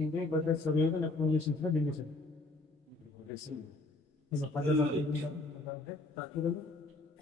Hindi, baga sabihin ko na kung yung sila, hindi sila.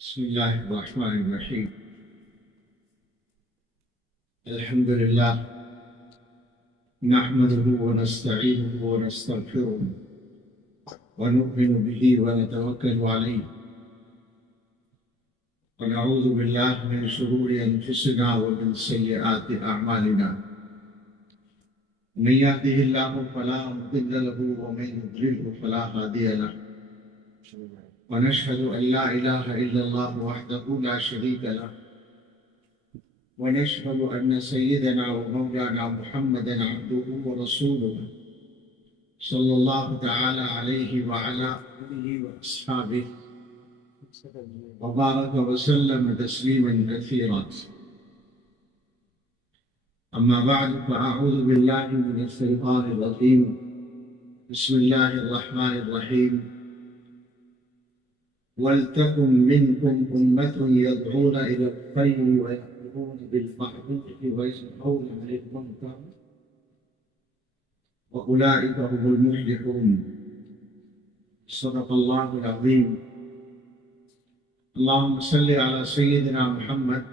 بسم الله الرحمن الرحيم الحمد لله نحمده ونستعينه ونستغفره ونؤمن به ونتوكل عليه ونعوذ بالله من شرور أنفسنا ومن سيئات أعمالنا من يهده الله فلا مضل له ومن يضلله فلا هادي له ونشهد أن لا إله إلا الله وحده لا شريك له ونشهد أن سيدنا ومولانا محمدا عبده ورسوله صلى الله تعالى عليه وعلى آله وأصحابه وبارك وسلم تسليما كثيرا أما بعد فأعوذ بالله من الشيطان الرجيم بسم الله الرحمن الرحيم ولتكن منكم أمة يدعون إلى الخير ويأمرون بالمعروف وينهون عن المنكر وأولئك هم المفلحون صدق الله العظيم اللهم صل على سيدنا محمد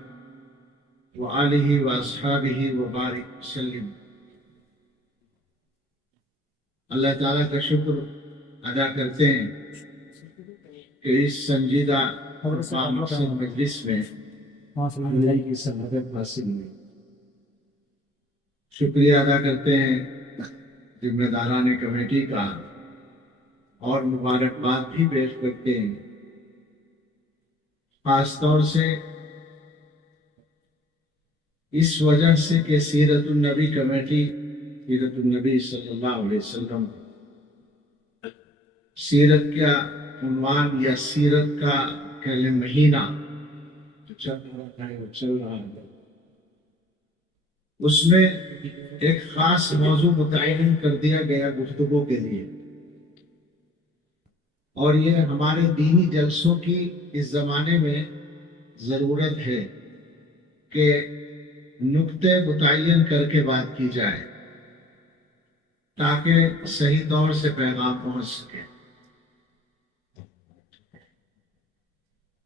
وآله وأصحابه وبارك وسلم اللہ تعالیٰ کا شکر ادا کرتے ہیں کہ اس سنجیدہ اور مقصد مجلس میں اللہ کی سماعت حاصل ہوئی. شکریہ ادا کرتے ہیں ذمہ داران کمیٹی کا اور مبارکباد بھی پیش کرتے ہیں خاص طور سے اس وجہ سے کہ سیرت النبی کمیٹی سیرت النبی صلی اللہ علیہ وسلم سیرت کا عنوان یا سیرت کا مہینہ جو چل رہا ہے اس میں ایک خاص موضوع متعین کر دیا گیا گفتگو کے لیے اور یہ ہمارے دینی جلسوں کی اس زمانے میں ضرورت ہے کہ نقطے متعین کر کے بات کی جائے تاکہ صحیح طور سے پیغام پہنچ سکے.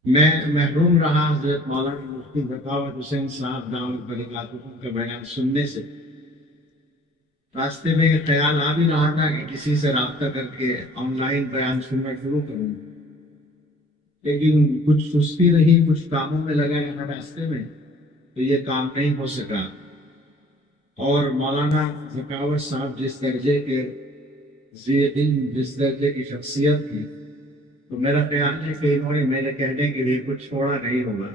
میں محروم رہا حضرت مولانا مفتی بغاوت حسین صاحب دامت برکاتہم کا بیان سننے سے. راستے میں یہ خیال آ بھی رہا تھا کہ کسی سے رابطہ کر کے آن لائن بیان سننا شروع کروں لیکن کچھ سستی رہی کچھ کاموں میں لگا یہاں راستے میں تو یہ کام نہیں ہو سکا. اور مولانا بغاوت صاحب جس درجے کے جس درجے کی شخصیت تھی تو میرا خیال ہے کہ انہوں نے میرے کہنے کے لیے کچھ چھوڑا نہیں ہوگا.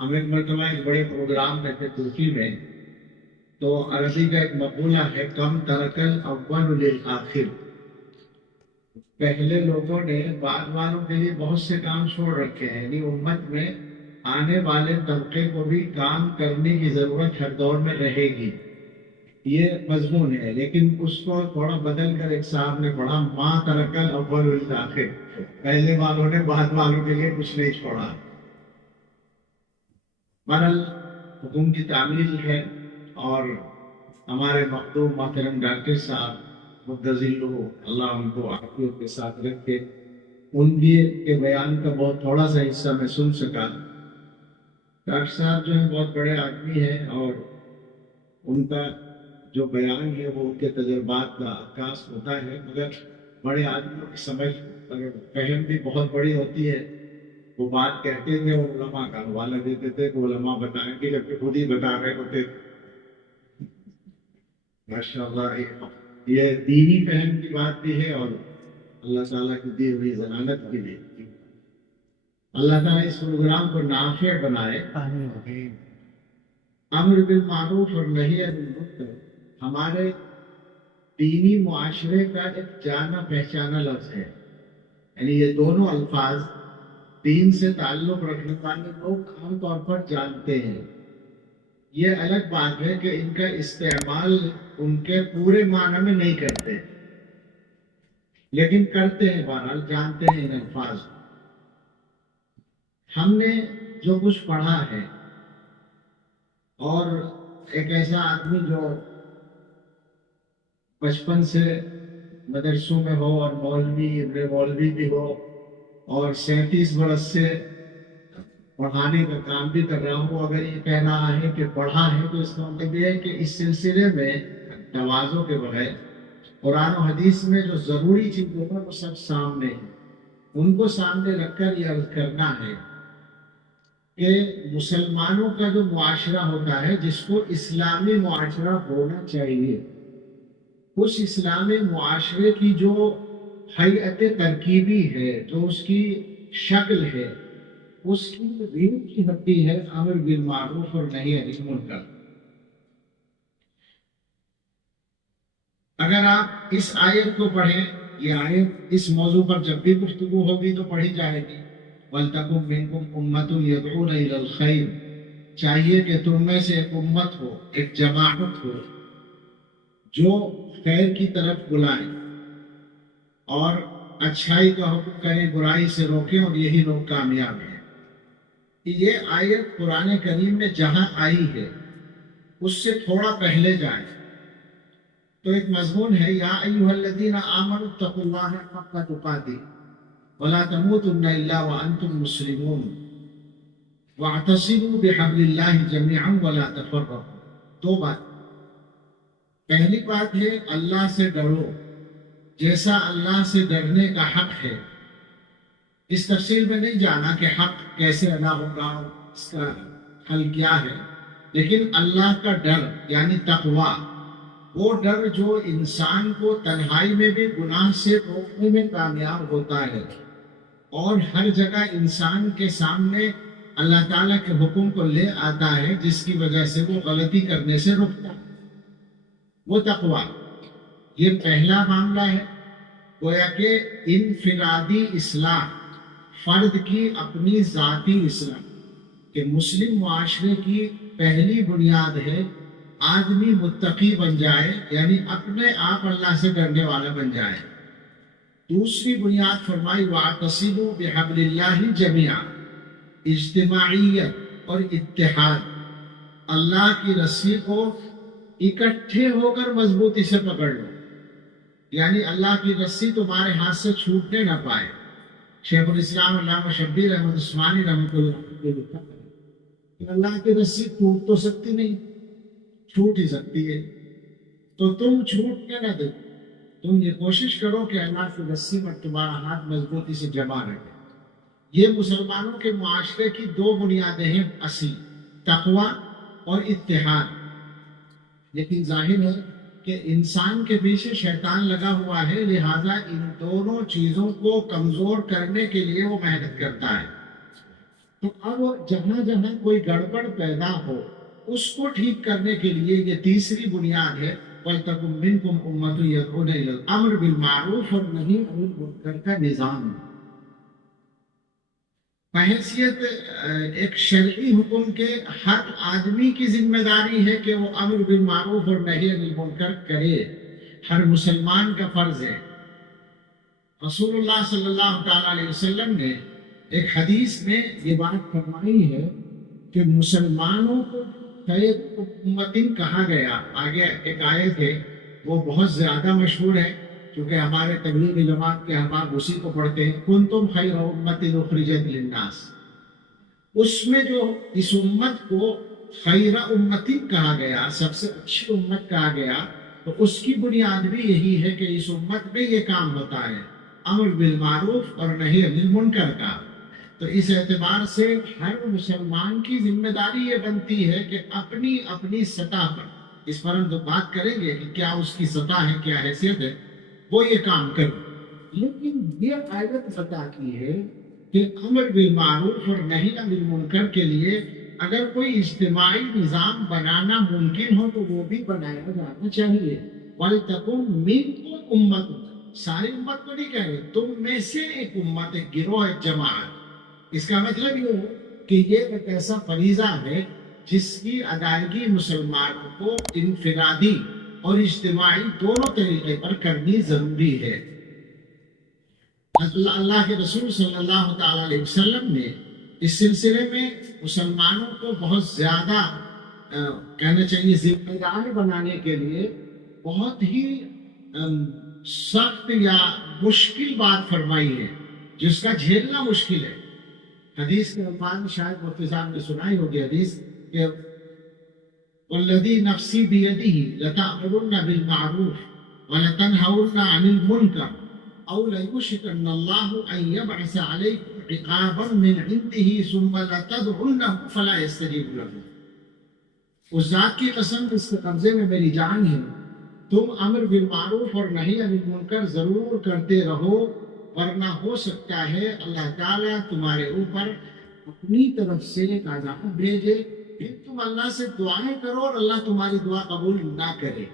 ہم ایک مرتبہ ایک بڑے پروگرام میں تھے ترکی میں تو عربی کا ایک مقولہ ہے کم ترکل اول للآخر. پہلے لوگوں نے بعد والوں کے لیے بہت سے کام چھوڑ رکھے ہیں یعنی امت میں آنے والے طبقے کو بھی کام کرنے کی ضرورت ہر دور میں رہے گی یہ مضمون ہے لیکن اس کو تھوڑا بدل کر ایک صاحب نے پڑھا ما ترکل اول للآخر. پہلے والوں نے بعد والوں کے لیے کچھ نہیں چھوڑا. بہرحال حکم کی تعمیل ہے اور ہمارے مخدوم محترم ڈاکٹر صاحب مدظلہ اللہ ان کو عافیت کے ساتھ رکھے ان کے بیان کا بہت تھوڑا سا حصہ میں سن سکا. ڈاکٹر صاحب جو ہیں بہت بڑے آدمی ہیں اور ان کا جو بیان ہے وہ ان کے تجربات کا عکاس ہوتا ہے مگر بڑے آدمیوں کی سمجھ فہم بھی بہت بڑی ہوتی ہے. وہ بات کہتے تھے اور علماء کا حوالہ دیتے تھے کہ علماء بتائیں گے جبکہ خود ہی بتا رہے ہوتے. ماشاءاللہ یہ دینی فہم کی بات بھی ہے اور اللہ تعالیٰ کی دی ہوئی ضمانت کی بھی. اللہ تعالیٰ اس پروگرام کو نافع بنائے. امر بالمعروف اور نہی عن المنکر ہمارے دینی معاشرے کا ایک جانا پہچانا لفظ ہے. یعنی یہ دونوں الفاظ دین سے تعلق رکھنے والے لوگ عام طور پر جانتے ہیں. یہ الگ بات ہے کہ ان کا استعمال ان کے پورے معنی میں نہیں کرتے، لیکن کرتے ہیں، بہرحال جانتے ہیں ان الفاظ. ہم نے جو کچھ پڑھا ہے، اور ایک ایسا آدمی جو بچپن سے مدرسوں میں ہو اور مولوی بھی ہو اور 37 برس سے پڑھانے کا کام بھی کر رہا ہوں، اگر یہ کہہ رہا ہے کہ پڑھا ہے تو اس کا مطلب یہ ہے کہ اس سلسلے میں توازوں کے بغیر قرآن و حدیث میں جو ضروری چیزیں ہیں وہ سب سامنے ہیں. ان کو سامنے رکھ کر یہ عرض کرنا ہے کہ مسلمانوں کا جو معاشرہ ہوتا ہے، جس کو اسلامی معاشرہ ہونا چاہیے، اس اسلامی معاشرے کی جو ہیئت ترکیبی ہے، جو اس کی شکل ہے، اس کی ریڑھ کی ہڈی ہے امر بالمعروف اور نہی عن المنکر. اگر آپ اس آیت کو پڑھیں، یہ آیت اس موضوع پر جب بھی گفتگو ہوگی تو پڑھی جائے گی. وَلْتَكُن مِّنكُمْ أُمَّةٌ يَدْعُونَ إِلَى الْخَيْرِ، چاہیے کہ تم میں سے ایک امت ہو، ایک جماعت ہو جو خیر کی طرف بلائیں اور اچھائی کا حکم کریں، برائی سے روکیں، اور یہی لوگ کامیاب ہیں. یہ آیت قرآن کریم میں جہاں آئی ہے اس سے تھوڑا پہلے جائیں تو ایک مضمون ہے، یا ایھا الذین آمنوا اتقوا اللہ حق تقاتہ ولا تموتن الا وانتم مسلمون واعتصموا بحبل اللہ جميعا ولا تفرقوا. دو بات. پہلی بات ہے اللہ سے ڈرو جیسا اللہ سے ڈرنے کا حق ہے. اس تفصیل میں نہیں جانا کہ حق کیسے ادا ہوگا، اس کا حل کیا ہے، لیکن اللہ کا ڈر یعنی تقویٰ، وہ ڈر جو انسان کو تنہائی میں بھی گناہ سے روکنے میں کامیاب ہوتا ہے اور ہر جگہ انسان کے سامنے اللہ تعالیٰ کے حکم کو لے آتا ہے، جس کی وجہ سے وہ غلطی کرنے سے رکتا ہے. وہ تقویٰ، یہ پہلا معاملہ ہے. گویا کہ انفرادی اصلاح، فرد کی اپنی ذاتی اصلاح، کہ مسلم معاشرے کی پہلی بنیاد ہے آدمی متقی بن جائے، یعنی اپنے آپ اللہ سے ڈرنے والا بن جائے. دوسری بنیاد فرمائی وَاعْتَصِمُوا بِحَبْلِ اللَّهِ جَمِيعًا، اجتماعیت اور اتحاد. اللہ کی رسی کو اکٹھے ہو کر مضبوطی سے پکڑ لو، یعنی اللہ کی رسی تمہارے ہاتھ سے چھوٹنے نہ پائے. شیخ الاسلام علامہ شبیر احمد عثمانی رحمۃ اللہ علیہ لکھا ہے کہ اللہ کی رسی ٹوٹ تو سکتی نہیں، چھوٹ ہی سکتی ہے، تو تم چھوٹنے نہ دو. تم یہ کوشش کرو کہ اللہ کی رسی پر تمہارا ہاتھ مضبوطی سے جمع رہے. یہ مسلمانوں کے معاشرے کی دو بنیادیں ہیں اصلی، تقویٰ اور اتحاد. لیکن ظاہر ہے کہ انسان کے پیچھے شیطان لگا ہوا ہے، لہذا ان دونوں چیزوں کو کمزور کرنے کے لیے وہ محنت کرتا ہے. تو اب جہاں جہاں کوئی گڑبڑ پیدا ہو اس کو ٹھیک کرنے کے لیے یہ تیسری بنیاد ہے وَلْتَكُن مِّنكُمْ أُمَّةٌ يَدْعُونَ إِلَى الْأَمْرِ بِالْمَعْرُوفِ اور نہی عن المنکر کا نظام. بحیثیت ایک شرعی حکم کے ہر آدمی کی ذمہ داری ہے کہ وہ امر بالمعروف اور نہی عن المنکر کرے، ہر مسلمان کا فرض ہے. رسول اللہ صلی اللہ تعالیٰ علیہ وسلم نے ایک حدیث میں یہ بات فرمائی ہے کہ مسلمانوں کو خیر امتن کہا گیا. آگے ایک آیت ہے، وہ بہت زیادہ مشہور ہے کیونکہ ہمارے تبلیغی جماعت کے احباب اسی کو پڑھتے ہیں، کنتم خیر امت اخرجت للناس. اس میں جو اس امت کو خیر امت کہا گیا، سب سے اچھی امت کہا گیا، تو اس کی بنیاد بھی یہی ہے کہ اس امت میں یہ کام ہوتا ہے، امر بالمعروف اور نہی عن المنکر کا. تو اس اعتبار سے ہر مسلمان کی ذمہ داری یہ بنتی ہے کہ اپنی اپنی سطح پر، اس پر ہم تو بات کریں گے کہ کیا اس کی سطح ہے، کیا حیثیت ہے، وہ یہ کام کرے. لیکن یہ آیت بتا کی ہے کہ امر بالمعروف اور نہی عن المنکر کے لیے اگر کوئی اجتماعی نظام بنانا ممکن ہو تو وہ بھی بنایا جانا چاہیے. وَلْتَكُن مِّنكُمْ أُمَّةٌ، ساری امت کو نہیں کہہ رہے، تم میں سے ایک امت، ایک گروہ، ایک جماعت. اس کا مطلب یہ ہے کہ یہ ایک ایسا فریضہ ہے جس کی ادائیگی مسلمانوں کو انفرادی اور اجتماعی دونوں طریقے پر کرنی ضروری ہے۔ اللہ کے رسول صلی اللہ تعالی علیہ وسلم نے اس سلسلے میں مسلمانوں کو بہت زیادہ کہنا چاہیے ذمہ دار بنانے کے لیے بہت ہی سخت یا مشکل بات فرمائی ہے جس کا جھیلنا مشکل ہے۔ حدیث کے الفاظ میں شاید مفتی صاحب نے سنائی ہوگی حدیث کہ والذی نفسی بیدہ لتأمرن بالمعروف ولتنہون عن المنکر او لیوشکن اللہ ان یبعث علیکم عقابا من عنده ثم لتدعنہ فلا یستجیب لکم۔ اس ذات کی قسم اس کے قبضے میں میری جان ہے، تم امر بالمعروف اور نہی عن المنکر ضرور کرتے رہو، ورنہ ہو سکتا ہے اللہ تعالیٰ تمہارے اوپر اپنی طرف سے ایک عذاب بھیجے، پھر تم اللہ سے دعائیں کرو اور اللہ تمہاری دعا قبول نہ کرے۔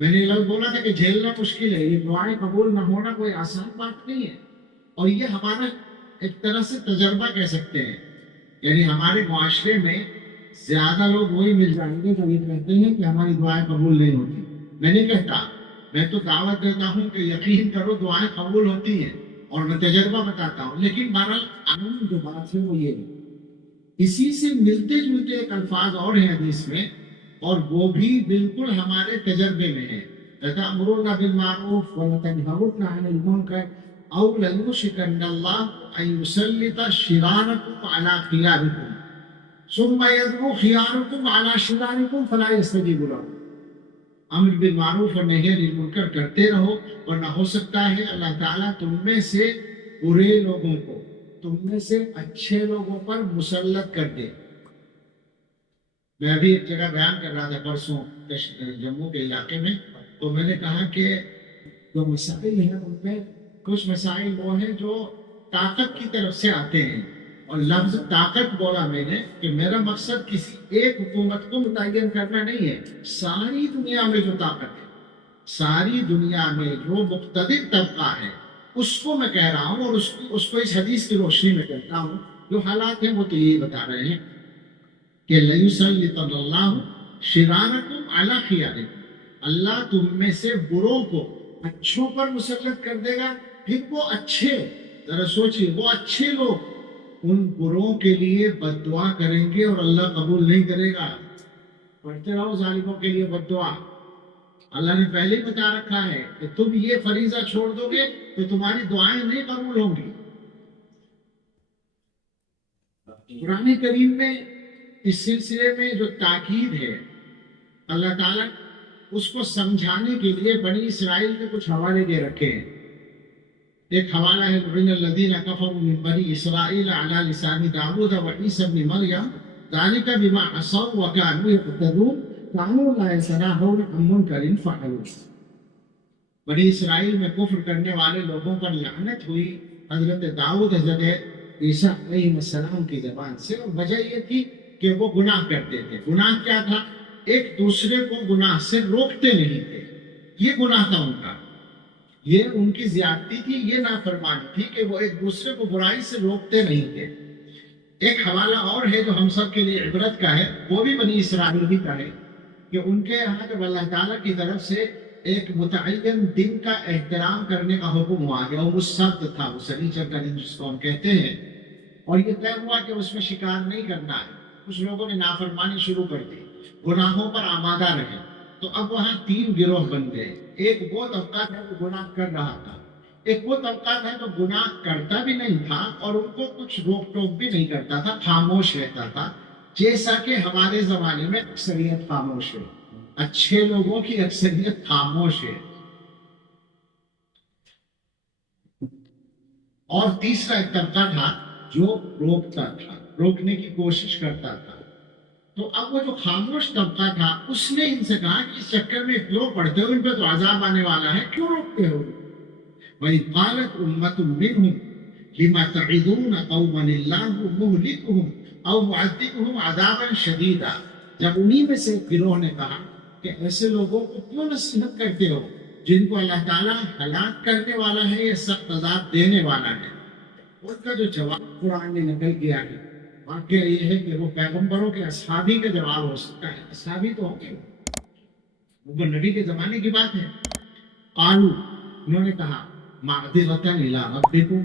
میں نے بولا تھا کہ جھیلنا مشکل ہے، یہ دعائیں قبول نہ ہونا کوئی آسان بات نہیں ہے، اور یہ ہمارا ایک طرح سے تجربہ کہہ سکتے ہیں۔ یعنی ہمارے معاشرے میں زیادہ لوگ وہی مل جائیں گے جو یہ کہتے ہیں کہ ہماری دعائیں قبول نہیں ہوتی۔ میں نہیں کہتا، میں تو دعوت دیتا ہوں کہ یقین کرو دعائیں قبول ہوتی ہیں، اور میں تجربہ بتاتا ہوں، لیکن بہرحال عام جو بات ہے وہ یہ ہے۔ اسی سے ملتے جلتے ایک الفاظ اور ہیں حدیث میں، اور وہ بھی بالکل ہمارے تجربے میں ہے۔ تأمرون بالمعروف ولتنہون عن المنکر او لیوشکن اللہ ان یسلط شرارکم علی خیارکم ثم يدعو خياركم على شراركم فلا يستجيب لهم۔ امر بالمعروف اور نہی عن المنکر کرتے رہو، ورنہ ہو سکتا ہے اللہ تعالیٰ تم میں سے برے لوگوں کو تم میں سے اچھے لوگوں پر مسلط کر دے۔ میں ابھی ایک جگہ بیان کر رہا تھا پرسوں جموں کے علاقے میں، تو میں نے کہا کہ جو مسائل ہیں ان میں کچھ مسائل وہ ہیں جو طاقت کی طرف سے آتے ہیں، اور لفظ طاقت بولا میں نے کہ میرا مقصد کسی ایک حکومت کو متعین کرنا نہیں ہے، ساری دنیا میں جو طاقت ہے، ساری دنیا میں جو مقتدر طبقہ ہے اس کو میں کہہ رہا ہوں، اور اس کو اس حدیث کی روشنی میں کہتا ہوں۔ جو حالات ہیں وہ تو یہی بتا رہے ہیں کہ لیسلط اللہ شرارکم علی خیارکم، اللہ تم میں سے بروں کو اچھوں پر مسلط کر دے گا، پھر وہ اچھے، ذرا سوچئے، وہ اچھے لوگ ان بروں کے لیے بد دعا کریں گے اور اللہ قبول نہیں کرے گا۔ پڑھتے رہو ظالموں کے لیے بد دعا۔ اللہ نے پہلے ہی بتا رکھا ہے کہ تم یہ فریضہ چھوڑ دو گے تو تمہاری دعائیں نہیں قبول ہوں گی۔ قرآن کریم میں اس سلسلے میں جو تاکید ہے، اللہ تعالیٰ اس کو سمجھانے کے لیے بنی اسرائیل کے کچھ حوالے دے رکھے ہیں۔ ایک حوالہ ہے لعن الذین کفروا من بنی اسرائیل علی لسان داؤد وعیسی ابن مریم ذلک بما عصوا وکانوا یعتدون کانوا لا یتناہون عن منکر فعلوہ۔ بنی اسرائیل میں کفر کرنے والے لوگوں پر لعنت ہوئی حضرت داؤد حضرت عیسیٰ علیہ السلام کی زبان سے، اور وجہ یہ تھی کہ وہ گناہ کرتے تھے۔ گناہ کیا تھا؟ ایک دوسرے کو گناہ سے روکتے نہیں تھے، یہ گناہ تھا ان کا، یہ ان کی زیادتی تھی، یہ نافرمانی تھی کہ وہ ایک دوسرے کو برائی سے روکتے نہیں تھے۔ ایک حوالہ اور ہے جو ہم سب کے لیے عبرت کا ہے، وہ بھی بنی اسرائیل ہی کا ہے، کہ ان کے یہاں جب اللہ تعالیٰ کی طرف سے ایک متعین دن کا احترام کرنے کا حکم ہوا گیا، وہ سبت تھا، وہ سنیچر کا دن جس کو ہم کہتے ہیں، اور یہ طے ہوا کہ اس میں شکار نہیں کرنا ہے۔ کچھ لوگوں نے نافرمانی شروع کر دی، گناہوں پر آمادہ رہے، تو اب وہاں تین گروہ بن گئے۔ ایک وہ طبقہ تھا جو گناہ کر رہا تھا، ایک وہ طبقہ تھا جو گناہ کرتا بھی نہیں تھا اور ان کو کچھ روک ٹوک بھی نہیں کرتا تھا، خاموش رہتا تھا، جیسا کہ ہمارے زمانے میں اکثریت خاموش ہے، اچھے لوگوں کی اکثریت خاموش ہے۔ اور تیسرا ایک طبقہ تھا جو روکتا تھا، روکنے کی کوشش کرتا تھا۔ تو اب وہ جو خاموش طبقہ تھا اس نے ان سے کہا کہ اس چکر میں کیوں پڑھتے ہو، ان پہ تو عذاب آنے والا ہے، کیوں روکتے ہو؟ وَإِذْ قَالَتْ أُمَّةٌ مِّنْهُمْ لِمَ تَعِظُونَ قَوْمًا اللَّهُ مُهْلِكُهُمْ أَوْ مُعَذِّبُهُمْ عَذَابًا شَدِيدًا۔ جب انہی میں سے ایک گروہ نے کہا کہ ایسے لوگوں کو کیوں نصیحت کرتے ہو جن کو اللہ تعالیٰ ہلاک کرنے والا ہے یا سخت عذاب دینے والا ہے، ان کا جو جواب قرآن نے نقل کیا ہے واقعہ یہ ہے کہ وہ پیغمبروں کے اصحابی کا جواب ہو سکتا ہے. اصحابی تو ہوں گے وہ نبی کے زمانے کی بات ہے. قالو انہوں نے کہا معذرۃ الی ربکم.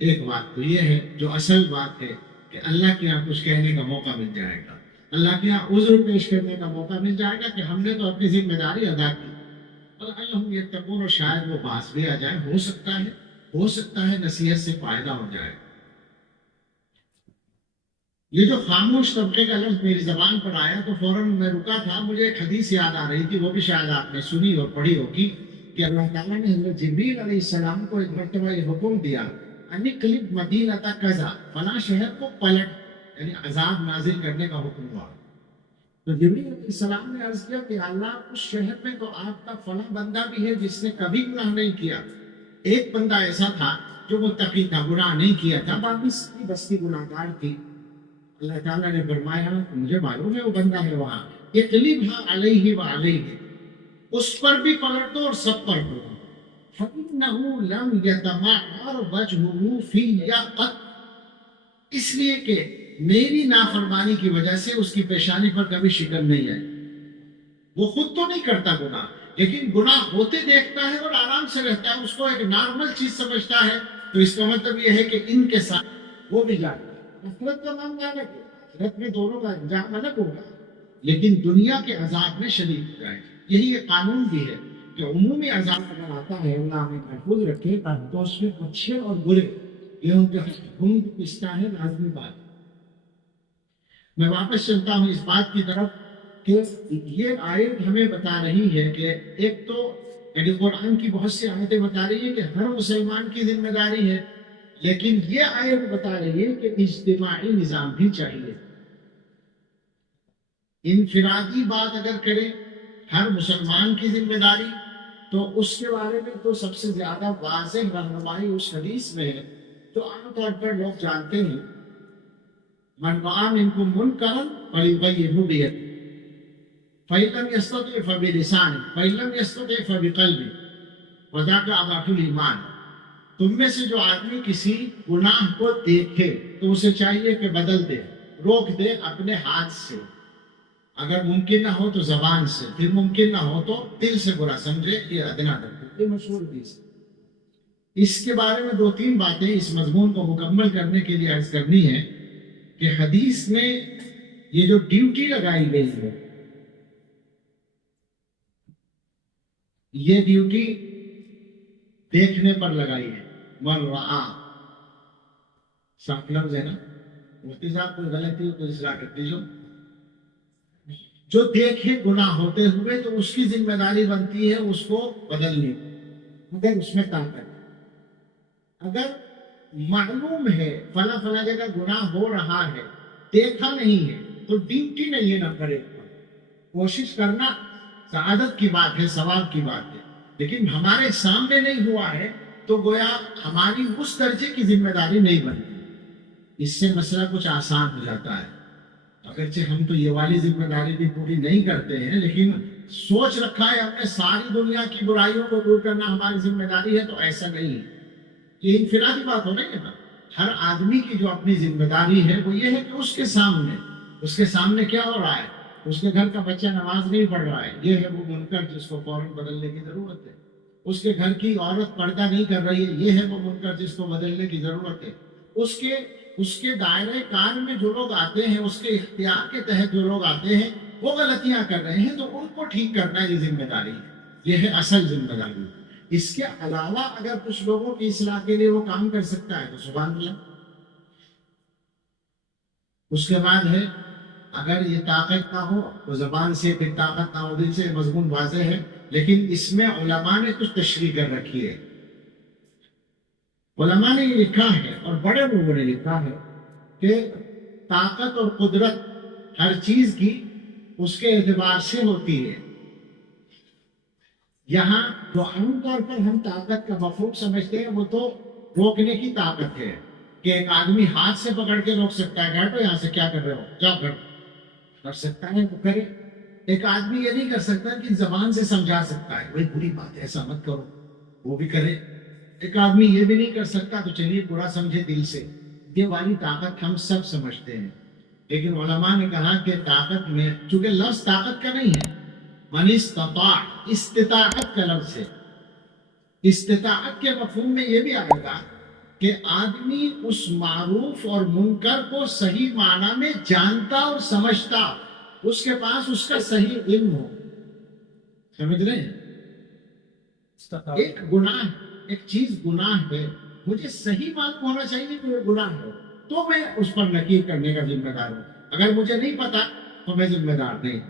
ایک بات تو یہ ہے جو اصل بات ہے کہ اللہ کے یہاں کچھ کہنے کا موقع مل جائے گا, اللہ کے یہاں عذر پیش کرنے کا موقع مل جائے گا کہ ہم نے تو اپنی ذمہ داری ادا کی. اللہم یتقون, اور شاید وہ باز بھی آ جائے, ہو سکتا ہے نصیحت سے فائدہ ہو جائے. یہ جو خاموش طبقے کا لفظ میری زبان پر آیا تو فوراً میں رکا تھا. مجھے ایک حدیث یاد آ رہی تھی, وہ بھی شاید آپ نے سنی اور پڑھی ہوگی کہ اللہ تعالیٰ نے حضرت جبریل علیہ السلام کو ایک مرتبہ یہ حکم دیا انقلب مدینہ کذا, فلاں شہر کو پلٹ, یعنی عذاب نازل کرنے کا حکم ہوا. تو جبریل علیہ السلام نے عرض کیا کہ اللہ اس شہر میں تو آپ کا فلاں بندہ بھی ہے جس نے کبھی گناہ نہیں کیا. ایک بندہ ایسا تھا جو متقی تھا, گناہ نہیں کیا تھا, باقی ساری بستی گناہگار تھی. اللہ تعالیٰ نے فرمایا مجھے معلوم ہے وہ بندہ ہے وہاں, اقلبھا علیہ وعلیہ, اس پر بھی پلٹ دو اور سب پر دو. فإنہ لم یتمعر وجہہ فی قط, اس لیے کہ میری نافرمانی کی وجہ سے اس کی پیشانی پر کبھی شکن نہیں آئی. وہ خود تو نہیں کرتا گناہ, لیکن گناہ ہوتے دیکھتا ہے اور آرام سے رہتا ہے, اس کو ایک نارمل چیز سمجھتا ہے. تو اس کا مطلب یہ ہے کہ ان کے ساتھ وہ بھی جاتا ہے. آخرت کا نام الگ ہے, آخرت میں دونوں کا انجام الگ ہوگا, لیکن دنیا کے عذاب میں شریک ہو جائے. یہی ایک قانون بھی ہے کہ عمومی عذاب اگر آتا ہے, اللہ ہمیں محفوظ رکھے, تو اس میں اچھے اور برے یہ ان کے گھوم پستا ہے, لازمی بات. میں واپس چلتا ہوں اس بات کی طرف کہ یہ آیت ہمیں بتا رہی ہے کہ ایک تو یعنی قرآن کی بہت سی آیتیں بتا رہی ہے کہ ہر مسلمان کی ذمہ داری ہے, لیکن یہ آیت بتا رہی ہے کہ اجتماعی نظام بھی چاہیے. انفرادی بات اگر کریں ہر مسلمان کی ذمہ داری, تو اس کے بارے میں تو سب سے زیادہ واضح رہنمائی اس حدیث میں ہے جو عام طور پر لوگ جانتے ہیں, من رأى منکم منکرا فلیغیرہ بیدہ فإن لم يستطع فبلسانہ فإن لم يستطع فبقلبہ وذاک اضعف الایمان. تم میں سے جو آدمی کسی گناہ کو دیکھے تو اسے چاہیے کہ بدل دے, روک دے اپنے ہاتھ سے, اگر ممکن نہ ہو تو زبان سے, پھر ممکن نہ ہو تو دل سے برا سمجھے. یہ ادنا تک یہ مشہور حدیث. اس کے بارے میں دو تین باتیں اس مضمون کو مکمل کرنے کے لیے عرض کرنی ہے کہ حدیث میں یہ جو ڈیوٹی لگائی گئی ہے, یہ ڈیوٹی دیکھنے پر لگائی ہے. من رآ صاف لفظ ہے نا, مفتی صاحب کوئی غلطی ہو تو اصلاح کر دیجیے. جو دیکھے گناہ ہوتے ہوئے تو اس کی ذمہ داری بنتی ہے اس کو بدلنے, مگر اس میں طاقت. اگر معلوم ہے فلاں فلاں جگہ گناہ ہو رہا ہے, دیکھا نہیں ہے, تو ڈیوٹی نہیں ہے نہ کرے. کوشش کرنا سعادت کی بات ہے, ثواب کی بات ہے, لیکن ہمارے سامنے نہیں ہوا ہے تو گویا ہماری اس درجے کی ذمہ داری نہیں بنتی. اس سے مسئلہ کچھ آسان ہو جاتا ہے. اگرچہ ہم تو یہ والی ذمہ داری بھی پوری نہیں کرتے ہیں, لیکن سوچ رکھا ہے ہم نے ساری دنیا کی برائیوں کو دور کرنا ہماری ذمہ داری ہے, تو ایسا نہیں ہے. یہ انفرادی بات ہو رہی ہے نا. ہر آدمی کی جو اپنی ذمہ داری ہے وہ یہ ہے کہ اس کے سامنے کیا ہو رہا ہے. اس کے گھر کا بچہ نماز نہیں پڑھ رہا ہے, یہ ہے وہ منکر جس کو فوراً بدلنے کی ضرورت ہے. اس کے گھر کی عورت پردہ نہیں کر رہی ہے, یہ ہے وہ منکر جس کو بدلنے کی ضرورت ہے. اس کے دائرے کار میں جو لوگ آتے ہیں, اس کے اختیار کے تحت جو لوگ آتے ہیں, وہ غلطیاں کر رہے ہیں, تو ان کو ٹھیک کرنا یہ ذمہ داری ہے. یہ ہے اصل ذمہ داری. اس کے علاوہ اگر کچھ لوگوں کی اصلاح کے لیے وہ کام کر سکتا ہے تو سبحان اللہ. اس کے بعد ہے اگر یہ طاقت نہ ہو تو زبان سے, پھر طاقت نہ ہو دل سے, مضمون واضح ہے, لیکن اس میں علماء نے کچھ تشریح کر رکھی ہے. علماء نے یہ لکھا ہے اور بڑے لوگوں نے لکھا ہے کہ طاقت اور قدرت ہر چیز کی اس کے اعتبار سے ہوتی ہے. یہاں جو عام طور پر ہم طاقت کا مفہوم سمجھتے ہیں وہ تو روکنے کی طاقت ہے کہ ایک آدمی ہاتھ سے پکڑ کے روک سکتا ہے, ہٹو یہاں سے, کیا کر رہے ہو, جاؤ گھر, کر سکتا ہے وہ کرے. ایک آدمی یہ نہیں کر سکتا کہ زبان سے سمجھا سکتا ہے, بھائی بری بات ہے ایسا مت کرو, وہ بھی کرے. ایک آدمی یہ بھی نہیں کر سکتا تو چلیے برا سمجھے دل سے، یہ والی طاقت ہم سب سمجھتے ہیں، لیکن علماء نے کہا کہ طاقت میں، چونکہ لفظ طاقت کا نہیں ہے، من استطاع، استطاعت کا لفظ ہے، استطاعت کے مفہوم میں یہ بھی آئے گا کہ آدمی اس معروف اور منکر کو صحیح معنی میں جانتا اور سمجھتا، اس کے پاس اس کا صحیح علم ہو. سمجھ رہے ہیں؟ ایک گناہ، ایک چیز گناہ ہے، مجھے صحیح معلوم ہونا چاہیے کہ یہ گناہ ہے تو میں اس پر نکیر کرنے کا ذمہ دار ہوں. اگر مجھے نہیں پتا تو میں ذمہ دار نہیں.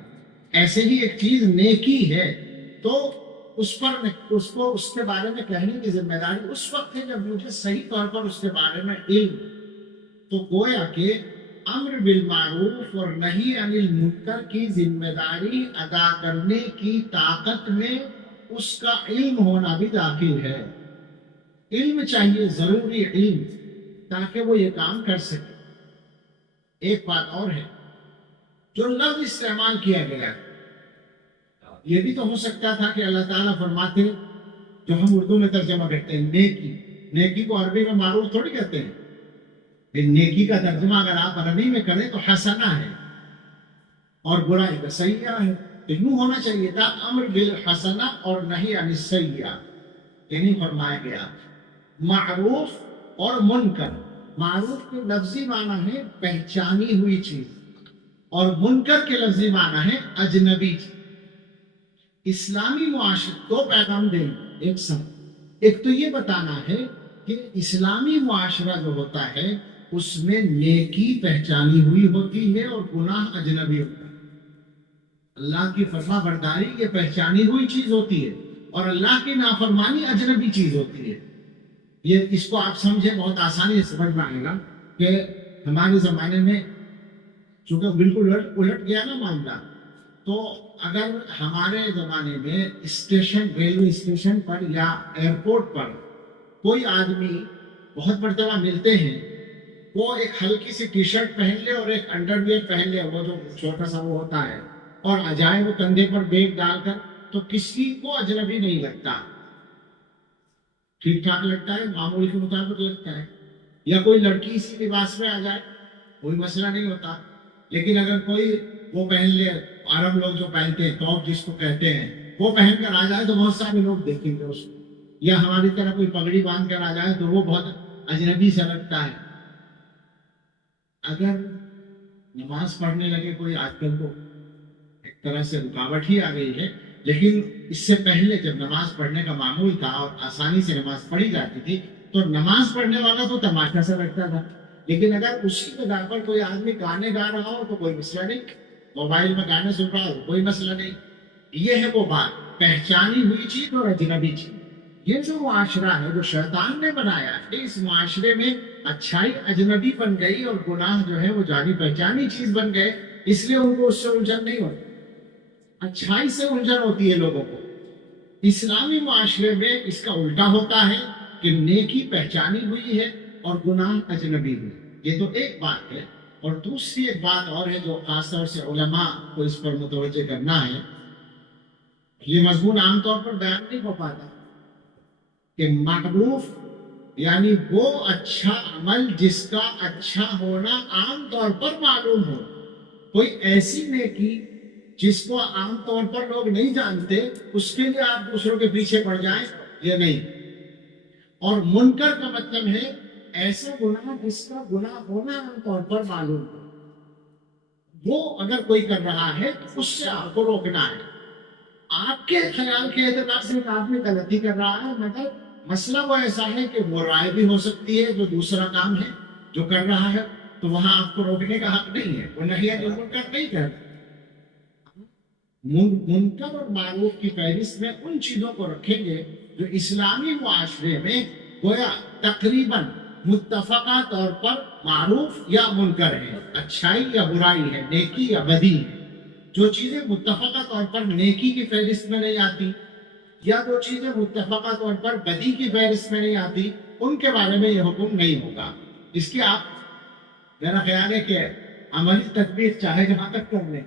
ایسے ہی ایک چیز نیکی ہے تو اس پر اس کو اس کے بارے میں کہنے کی ذمہ داری اس وقت ہے جب مجھے صحیح طور پر اس کے بارے میں علم. تو گویا کہ امر بالمعروف اور نہی عن المنکر کی ذمہ داری ادا کرنے کی طاقت میں اس کا علم ہونا بھی داخل ہے. علم چاہیے، ضروری علم، تاکہ وہ یہ کام کر سکے. ایک بات اور ہے، جو لفظ استعمال کیا گیا یہ بھی تو ہو سکتا تھا کہ اللہ تعالیٰ فرماتے، جو ہم اردو میں ترجمہ کرتے ہیں نیکی، نیکی کو عربی میں معروف تھوڑی کہتے ہیں. نیکی کا ترجمہ اگر آپ عربی میں کریں تو حسنہ ہے اور برائی کا سیئہ ہے. تو یوں ہونا چاہیے تھا امر بالحسنہ اور نہی عن السیئہ. یعنی فرمایا گیا معروف اور منکر. معروف کے لفظی معنی ہے پہچانی ہوئی چیز اور منکر کے لفظی معنی ہے اجنبی چیز. اسلامی معاشرے دو پیغام دیں ایک ساتھ. ایک تو یہ بتانا ہے کہ اسلامی معاشرہ جو ہوتا ہے اس میں نیکی پہچانی ہوئی ہوتی ہے اور گناہ اجنبی ہوتا ہے. اللہ کی فرما برداری یہ پہچانی ہوئی چیز ہوتی ہے اور اللہ کی نافرمانی اجنبی چیز ہوتی ہے. یہ اس کو آپ سمجھیں، بہت آسانی سے سمجھ میں آئے گا کہ ہمارے زمانے میں چونکہ بالکل الٹ گیا نا معاملہ، تو اگر ہمارے زمانے میں اسٹیشن، ریلوے اسٹیشن پر یا ایئرپورٹ پر کوئی آدمی بہت مرتبہ ملتے ہیں، وہ ایک ہلکی سی ٹی شرٹ پہن لے اور ایک انڈر ویئر پہن لے، وہ جو چھوٹا سا وہ ہوتا ہے، اور آ جائے وہ کندھے پر بیگ ڈال کر، تو کسی کو اجنبی نہیں لگتا، ٹھیک ٹھاک لگتا ہے، معمول کے مطابق لگتا ہے. یا کوئی لڑکی اسی لباس میں آ جائے کوئی مسئلہ نہیں ہوتا. لیکن اگر کوئی وہ پہن لے، عرب لوگ جو پہنتے ہیں توب جس کو کہتے ہیں، وہ پہن کر آ جائے تو بہت سارے لوگ دیکھیں گے اس کو. یا ہماری طرح کوئی پگڑی باندھ کر آ جائے تو وہ بہت اجنبی سا لگتا ہے. اگر نماز پڑھنے لگے کوئی، آج کل تو ایک طرح سے رکاوٹ ہی آ گئی ہے، لیکن اس سے پہلے جب نماز پڑھنے کا معمول تھا اور آسانی سے نماز پڑھی جاتی تھی تو نماز پڑھنے والا تو تماشا سا لگتا تھا. لیکن اگر اسی جگہ پر کوئی آدمی گانے گا رہا ہو تو کوئی مسئلہ نہیں، موبائل میں گانے سن رہا ہو کوئی مسئلہ نہیں. یہ ہے وہ بات، پہچانی ہوئی چیز اور اجنبی چیز. یہ جو معاشرہ ہے جو شیطان نے بنایا ہے، اس معاشرے میں اچھائی اجنبی بن گئی اور گناہ جو ہے وہ جانی پہچانی چیز بن گئے. اس لیے ان کو اس سے الجھن نہیں ہوتی، اچھائی سے الجھن ہوتی ہے لوگوں کو. اسلامی معاشرے میں اس کا الٹا ہوتا ہے کہ نیکی پہچانی ہوئی ہے اور گناہ اجنبی ہوئی. یہ تو ایک بات ہے. اور دوسری ایک بات اور ہے جو خاص طور سے علماء کو اس پر متوجہ کرنا ہے. یہ مضمون عام طور پر بیان نہیں ہو پاتا کہ معروف یعنی وہ اچھا عمل جس کا اچھا ہونا عام طور پر معلوم ہو. کوئی ایسی نیکی جس کو عام طور پر لوگ نہیں جانتے، اس کے لیے آپ دوسروں کے پیچھے پڑ جائیں، یہ نہیں. اور منکر کا مطلب ہے ایسا گناہ جس کا گناہ ہونا عام طور پر معلوم ہو. وہ اگر کوئی کر رہا ہے تو اس سے آپ کو روکنا ہے. آپ کے خیال کے اعتبار سے ایک آدمی غلطی کر رہا ہے، مگر مسئلہ وہ ایسا ہے کہ وہ رائے بھی ہو سکتی ہے جو دوسرا کام ہے جو کر رہا ہے، تو وہاں آپ کو روکنے کا حق نہیں ہے. وہ نہی عن المنکر نہیں کہتا. منکر اور معروف کی فہرست میں ان چیزوں کو رکھیں گے جو اسلامی معاشرے میں گویا تقریباً متفقہ طور پر معروف یا منکر ہے، اچھائی یا برائی ہے، نیکی یا بدی ہے. جو چیزیں متفقہ طور پر نیکی کی فہرست میں نہیں آتی یا جو چیزیں متفقہ طور پر بدی کی فہرست میں نہیں آتی، ان کے بارے میں یہ حکم نہیں ہوگا. اس کی آپ میرا خیال ہے کہ عملی تدبیر چاہے جہاں تک کر لیں،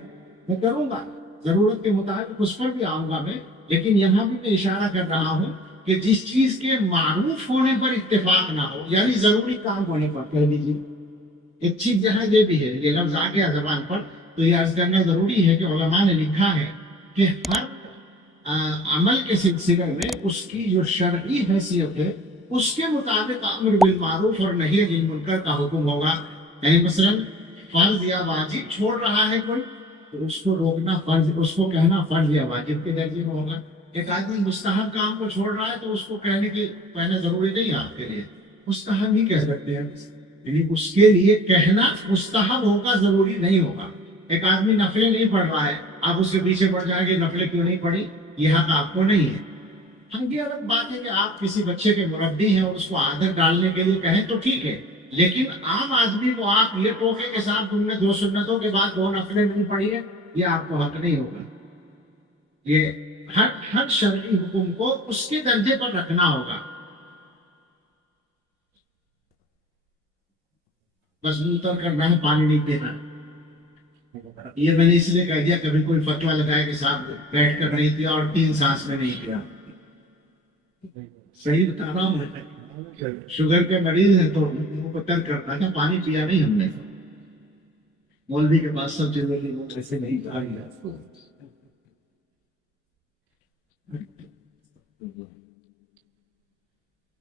میں کروں گا، ضرورت کے مطابق اس پر بھی آؤں گا میں. لیکن یہاں بھی میں اشارہ کر رہا ہوں کہ جس چیز کے معروف ہونے پر اتفاق نہ ہو، یعنی ضروری کام ہونے پر کہہ لیجیے. ایک چیز جہاں یہ بھی ہے، یہ لفظ آ گیا زبان پر تو یہ عرض کرنا ضروری ہے کہ علماء نے لکھا ہے کہ ہر عمل کے سلسلے میں اس کی جو شرعی حیثیت ہے اس کے مطابق امر بالمعروف اور نہی عن المنکر کا حکم ہوگا. یعنی مثلا فرض یا واجب چھوڑ رہا ہے کوئی تو اس کو روکنا فرض، اس کو کہنا فرض یا واجب کے درجے میں ہوگا. ایک آدمی مستحب کام کو چھوڑ رہا ہے تو اس کو کہنے کی کہنا ضروری نہیں آپ کے لیے، مستحب ہی کہہ سکتے ہیں. یعنی اس کے لیے کہنا مستحب ہوگا، ضروری نہیں ہوگا. ایک آدمی نفلیں نہیں پڑھ رہا ہے، آپ اس کے پیچھے پڑ جائیں گے نفلیں کیوں نہیں پڑھی، یہ حق آپ کو نہیں ہے. ہم یہ الگ بات ہے کہ آپ کسی بچے کے مربی ہیں اور اس کو عادت ڈالنے کے لیے کہیں تو ٹھیک ہے، لیکن عام آدمی کو آپ یہ ٹوکے کے ساتھ تم نے 2 سنتوں کے بعد 2 نفلیں نہیں پڑھی ہے، یہ آپ کو حق نہیں ہوگا. یہ ہر شرعی حکم کو اس کے درجے پر رکھنا ہوگا. بس منتر کرنا ہے، پانی نہیں پینا. یہ میں نے اس لیے کہہ دیا کبھی کوئی فتویٰ لگائے کہ صاحب بیٹھ کر نہیں پیا اور 3 سانس میں نہیں پیا. صحیح بتا رہا ہوں، شوگر کے مریض ہیں تو وہ ترک کرتا تھا، پانی پیا نہیں ہم نے. مولوی کے پاس سب چیزیں لی، وہ ایسے نہیں کہا گیا.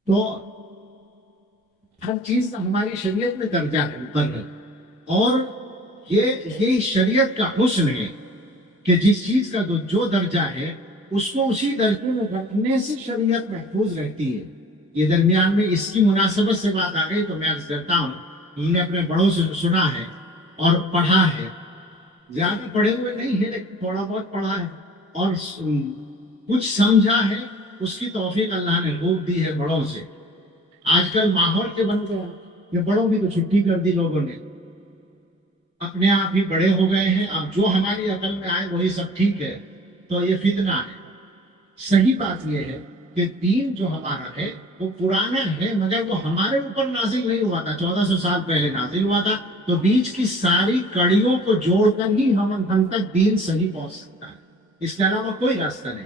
تو ہر چیز کا ہماری شریعت میں درجہ ہے مقرر، اور یہ شریعت کا حسن ہے کہ جس چیز کا جو درجہ ہے اس کو اسی درجے میں رکھنے سے شریعت محفوظ رہتی ہے. یہ درمیان میں اس کی مناسبت سے بات آ گئی تو میں عرض کرتا ہوں، ہم نے اپنے بڑوں سے سنا ہے اور پڑھا ہے، زیادہ پڑھے ہوئے نہیں ہے لیکن تھوڑا بہت پڑھا ہے اور کچھ سمجھا ہے. اس کی توفیق اللہ نے خوب دی ہے بڑوں سے. آج کل ماحول کے بن گیا کہ بڑوں کی تو چھٹی کر دی لوگوں نے، اپنے آپ ہی بڑے ہو گئے ہیں، اب جو ہماری عقل میں آئے وہی سب ٹھیک ہے. تو یہ فتنہ ہے. صحیح بات یہ ہے کہ دین جو ہمارا ہے وہ پرانا ہے، مگر وہ ہمارے اوپر نازل نہیں ہوا تھا، 1400 سال پہلے نازل ہوا تھا. تو بیچ کی ساری کڑیوں کو جوڑ کر ہی ہم تک دین صحیح پہنچ سکتا ہے، اس کے علاوہ کوئی راستہ نہیں.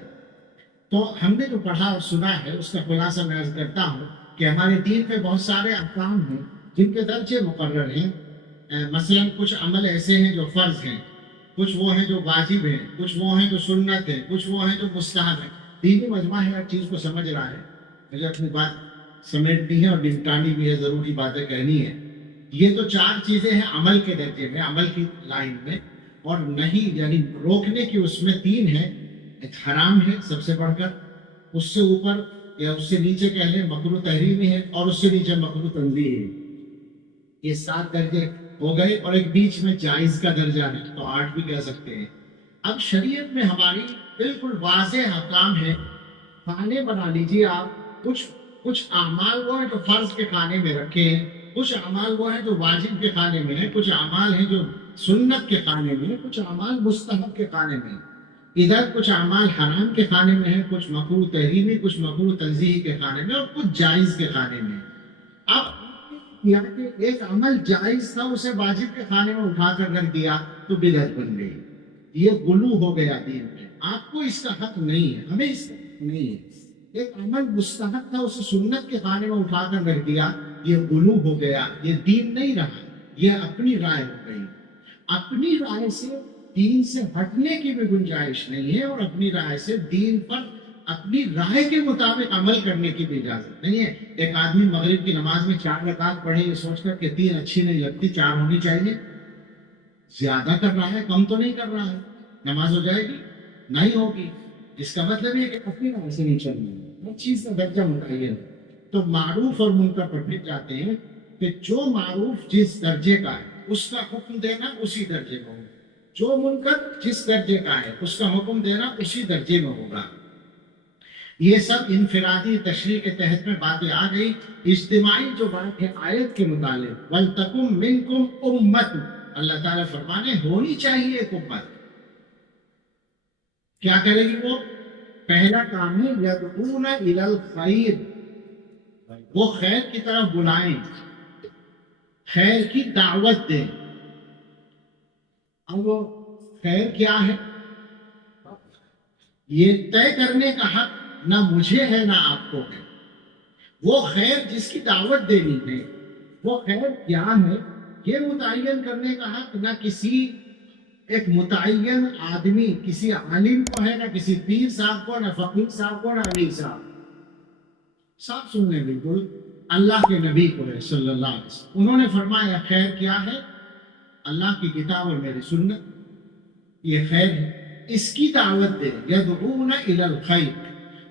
تو ہم نے جو پڑھا اور سنا ہے اس کا خلاصہ میں عرض کرتا ہوں کہ ہمارے دین میں بہت سارے احکام ہیں جن کے درجے مقرر ہیں. مثلا کچھ عمل ایسے ہیں جو فرض ہیں، کچھ وہ ہیں جو واجب ہیں، کچھ وہ ہیں جو سنت ہیں، کچھ وہ ہیں جو مستحب ہیں. دینی مجمع ہے، ہر چیز کو سمجھ رہا ہے. مجھے اپنی بات سمیٹنی ہے اور نمٹانی بھی ہے، ضروری باتیں کہنی ہے. یہ تو 4 چیزیں ہیں عمل کے درجے میں، عمل کی لائن میں. اور نہیں یعنی روکنے کی اس میں 3 ہیں. ایک حرام ہے سب سے بڑھ کر، اس سے اوپر یا اس سے نیچے کہہ لیں مکروہ تحریمی ہے، اور اس سے نیچے مکروہ تنزیہی ہے. یہ 7 درجے ہو گئے، اور ایک بیچ میں جائز کا درجہ ہے تو 8 بھی کہہ سکتے ہیں. اب شریعت میں ہماری بالکل واضح احکام ہے. کھانے بنا لیجیے آپ، کچھ اعمال وہ ہیں جو فرض کے کھانے میں رکھے ہیں، کچھ اعمال وہ ہیں جو واجب کے کھانے میں ہیں، کچھ اعمال ہیں جو سنت کے کھانے میں ہیں، کچھ اعمال مستحب کے کھانے میں ہیں. ادھر کچھ اعمال حرام کے کھانے میں ہیں، کچھ مکروہ تحریمی، کچھ مکروہ تنزیہی کے کھانے میں، اور کچھ جائز کے کھانے میں. اب یعنی ایک عمل جائز تھا اسے واجب کے کھانے میں اٹھا کر رکھ دیا تو بدعت بن گئی. یہ غلو ہو گیا دین میں. آپ کو اس کا حق نہیں ہے، ہمیں اس کا حق نہیں ہے. ایک عمل مستحب تھا اسے سنت کے کھانے میں اٹھا کر رکھ دیا، یہ غلو ہو گیا، یہ دین نہیں رہا، یہ اپنی رائے ہو گئی. اپنی رائے سے دین سے ہٹنے کی بھی گنجائش نہیں ہے، اور اپنی رائے سے دین پر اپنی رائے کے مطابق عمل کرنے کی بھی اجازت نہیں ہے. ایک آدمی مغرب کی نماز میں 4 رکعت پڑھے یہ سوچ کر کہ 3 اچھی نہیں لگتی، 4 ہونی چاہیے. زیادہ کر رہا ہے، کم تو نہیں کر رہا ہے. نماز ہو جائے گی؟ نہیں ہوگی. اس کا مطلب یہ کہ اپنی رائے سے نہیں چلنا ہے، ہر چیز کا درجہ متعین ہے. تو معروف اور منکر پر پھر جاتے ہیں کہ جو معروف جس درجے کا ہے اس کا حکم دینا اسی درجے میں ہوگا، جو منکر جس درجے کا ہے اس کا حکم دینا اسی درجے میں ہوگا. یہ سب انفرادی تشریح کے تحت میں باتیں آ گئی. اجتماعی جو بات ہے آیت کے متعلق، وَلْتَكُمْ مِنْكُمْ أُمَّةٌ، اللہ تعالیٰ فرمانے ہونی چاہیے ایک امت. کیا کرے گی وہ؟ پہلا کام ہے یدعون الی الخیر، وہ خیر کی طرف بلائیں، خیر کی دعوت دیں. اب وہ خیر کیا ہے یہ طے کرنے کا حق نہ مجھے ہے نہ آپ کو ہے۔ وہ خیر جس کی دعوت دینی ہے، وہ خیر کیا ہے یہ متعین کرنے کا حق نہ کسی ایک متعین آدمی، کسی عالم کو ہے، نہ کسی پیر صاحب کو، نہ فقیر صاحب کو، نہ امیر صاحب۔ صاحب سن لیں، بالکل اللہ کے نبی کو ہے صلی اللہ علیہ وسلم، انہوں نے فرمایا خیر کیا ہے؟ اللہ کی کتاب اور میری سنت، یہ خیر ہے، اس کی دعوت دے، یدعون الی الخیر،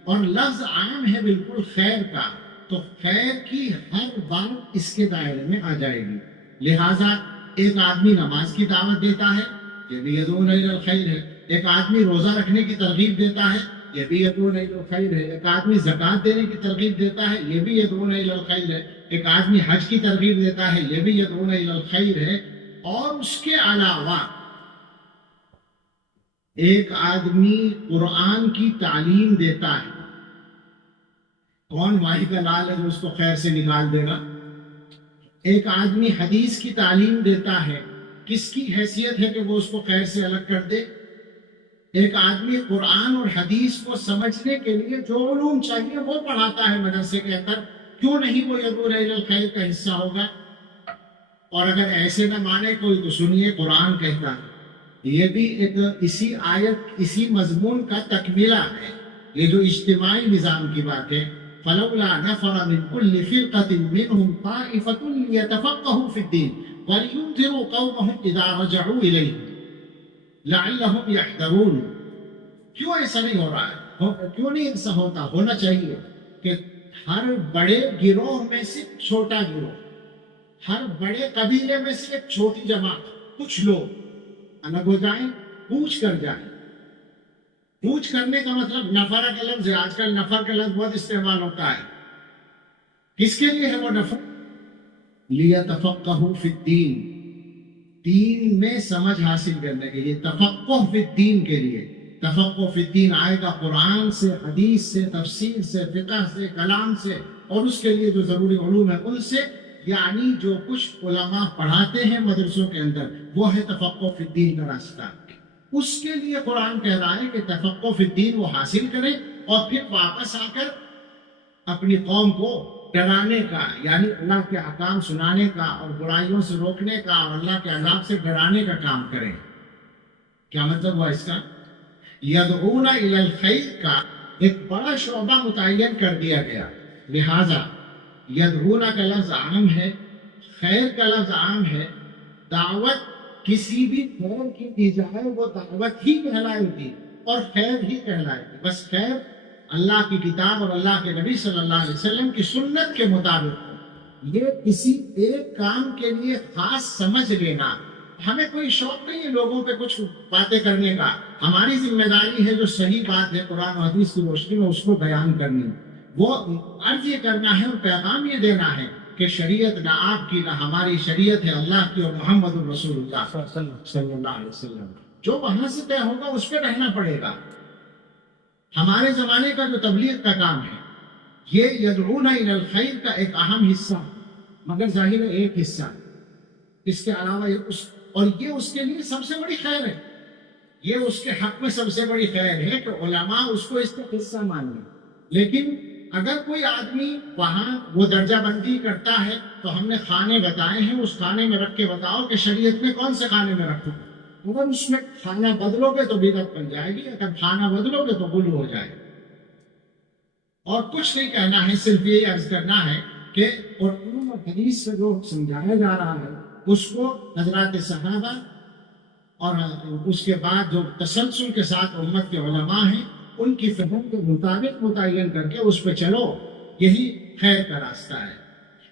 اور لفظ عام ہے بالکل خیر کا، تو خیر کی ہر بات اس کے دائرے میں آ جائے گی۔ لہٰذا ایک آدمی نماز کی دعوت دیتا ہے، یہ بھی یدعون الی الخیر ہے۔ ایک آدمی روزہ رکھنے کی ترغیب دیتا ہے، یہ بھی یدعون الی الخیر ہے۔ ایک آدمی زکوٰۃ دینے کی ترغیب دیتا ہے، یہ بھی یدعون الی الخیر ہے۔ ایک آدمی حج کی ترغیب دیتا ہے، یہ بھی یدعون الی الخیر ہے۔ اور اس کے علاوہ ایک آدمی قرآن کی تعلیم دیتا ہے، کون واحد لال ہے جو اس کو خیر سے نکال دے گا؟ ایک آدمی حدیث کی تعلیم دیتا ہے، کس کی حیثیت ہے کہ وہ اس کو خیر سے الگ کر دے؟ ایک آدمی قرآن اور حدیث کو سمجھنے کے لیے جو علوم چاہیے وہ پڑھاتا ہے مدرسے کے اندر، کیوں نہیں وہ یدعون الی الخیر کا حصہ ہوگا؟ اور اگر ایسے نہ مانے کوئی تو سنیے، قرآن کہتا ہے، یہ بھی ایک اسی آیت، اسی مضمون کا تکملہ ہے، یہ جو اجتماعی نظام کی بات ہے، فَلَوْلَا نَفَرَ مِن كُلِّ فِرْقَةٍ مِّنْهُمْ طَائِفَةٌ لِيَتَفَقَّهُوا فِي الدِّينِ وَلِيُنذِرُوا قَوْمَهُمْ إِذَا رَجَعُوا إِلَيْهِمْ لَعَلَّهُمْ يَحْذَرُونَ۔ کیوں ایسا نہیں ہو رہا ہے؟ کیوں نہیں ایسا ہوتا؟ ہونا چاہیے کہ ہر بڑے گروہ میں سے چھوٹا گروہ، ہر بڑے قبیلے میں سے ایک چھوٹی جماعت، کچھ لوگ الگ ہو جائیں، پوچھ کر جائیں۔ پوچھ کرنے کا مطلب نفر کا لفظ ہے، آج کل نفر کا لفظ بہت استعمال ہوتا ہے، کس کے لیے ہے وہ نفر؟ لیتفقہوا فی الدین، دین میں سمجھ حاصل کرنے کے لیے، تفقہ فی الدین کے لیے۔ تفقہ فی الدین آئے گا قرآن سے، حدیث سے، تفسیر سے، فقہ سے، کلام سے، اور اس کے لیے جو ضروری علوم ہے ان سے، یعنی جو کچھ علماء پڑھاتے ہیں مدرسوں کے اندر، وہ ہے تفقہ فی الدین کا راستہ۔ اس کے لیے قرآن کہہ رہا ہے کہ تفقہ فی الدین وہ حاصل کریں، اور پھر واپس آ کر اپنی قوم کو ڈرانے کا، یعنی اللہ کے احکام سنانے کا، اور برائیوں سے روکنے کا، اور اللہ کے عذاب سے ڈرانے کا کام کریں۔ کیا مطلب ہوا اس کا؟ یدعون الی الخیر کا ایک بڑا شعبہ متعین کر دیا گیا، لہذا یدعون کا لفظ عام ہے، خیر کا لفظ عام ہے، دعوت کسی بھی خیر کی دی جائے وہ دعوت ہی کہلائے گی اور خیر ہی کہلائے گی۔ بس خیر اللہ کی کتاب اور اللہ کے نبی صلی اللہ علیہ وسلم کی سنت کے مطابق، یہ کسی ایک کام کے لیے خاص سمجھ لینا۔ ہمیں کوئی شوق نہیں ہے لوگوں پہ کچھ باتیں کرنے کا، ہماری ذمہ داری ہے جو صحیح بات ہے قرآن و حدیث کی روشنی میں اس کو بیان کرنی، وہ عرض یہ کرنا ہے اور پیغام یہ دینا ہے کہ شریعت نہ آپ کی نہ ہماری شریعت ہے اللہ کی، اور محمد الرسول اللہ صلی اللہ علیہ وسلم، جو وہاں سے طے ہوگا اس پہ رہنا پڑے گا۔ ہمارے زمانے کا جو تبلیغ کا کام ہے، یہ یدعون الی الخیر کا ایک اہم حصہ، مگر ظاہر ہے ایک حصہ، اس کے علاوہ یہ اس کے لیے سب سے بڑی خیر ہے، یہ اس کے حق میں سب سے بڑی خیر ہے کہ علماء اس کو اس کا حصہ مانیں۔ لیکن اگر کوئی آدمی وہاں وہ درجہ بندی کرتا ہے تو ہم نے کھانے بتائے ہیں، اس کھانے میں رکھ کے بتاؤ کہ شریعت میں کون سے کھانے میں رکھوں، اگر اس میں کھانا بدلو گے تو بدعت بن جائے گی، اگر کھانا بدلو گے تو غلو ہو جائے گا۔ اور کچھ نہیں کہنا ہے، صرف یہ عرض کرنا ہے کہ قرآن اور حدیث سے جو سمجھایا جا رہا ہے اس کو حضرات صحابہ اور اس کے بعد جو تسلسل کے ساتھ امت کے علماء ہیں ان کی فہم کے مطابق متعین کر کے اس پہ چلو، یہی خیر کا راستہ ہے۔